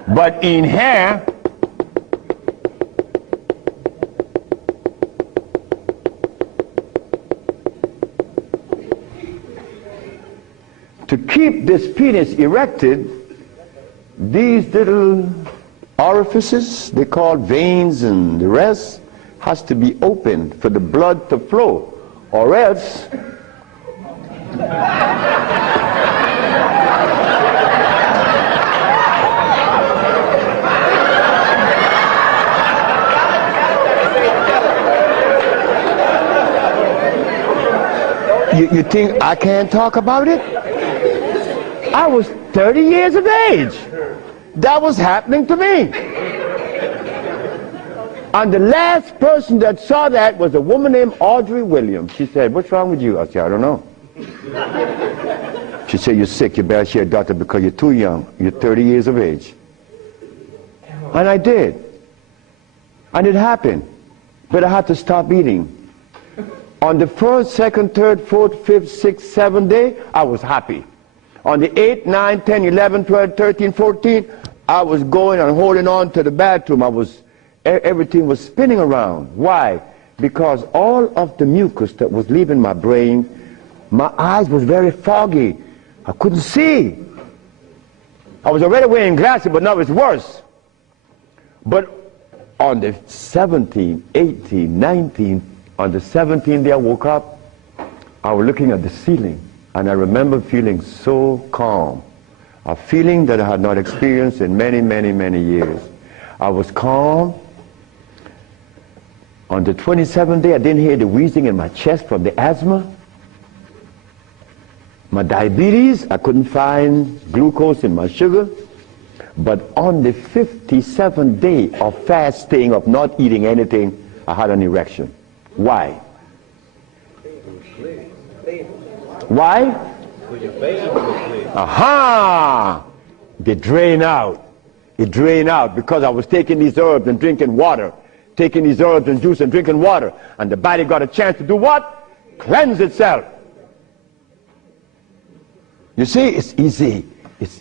But in here, to keep this penis erected, these little orifices, they call veins and the rest, has to be opened for the blood to flow, or else you think I can't talk about it? I was 30 years of age. That was happening to me. And the last person that saw that was a woman named Audrey Williams. She said, what's wrong with you? I said, I don't know. She said, you're sick, you better see a doctor because you're too young. You're 30 years of age. And I did. And it happened. But I had to stop eating. On the 1st, 2nd, 3rd, 4th, 5th, 6th, 7th day, I was happy. On the 8th, 9th, 10th, 11th, 12th, 13th, 14th, I was going and holding on to the bathroom. Everything was spinning around. Why? Because all of the mucus that was leaving my brain, my eyes was very foggy. I couldn't see. I was already wearing glasses, but now it's worse. But on the 17th, 18th, 19th, on the 17th day I woke up, I was looking at the ceiling, and I remember feeling so calm. A feeling that I had not experienced in many, many, many years. I was calm. On the 27th day, I didn't hear the wheezing in my chest from the asthma. My diabetes, I couldn't find glucose in my sugar. But on the 57th day of fasting, of not eating anything, I had an erection. Why? Why? Aha! They drain out. It drained out because I was taking these herbs and drinking water. Taking these herbs and juice and drinking water. And the body got a chance to do what? cleanse itself. You see, it's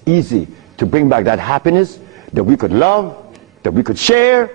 easy to bring back that happiness that we could love, that we could share,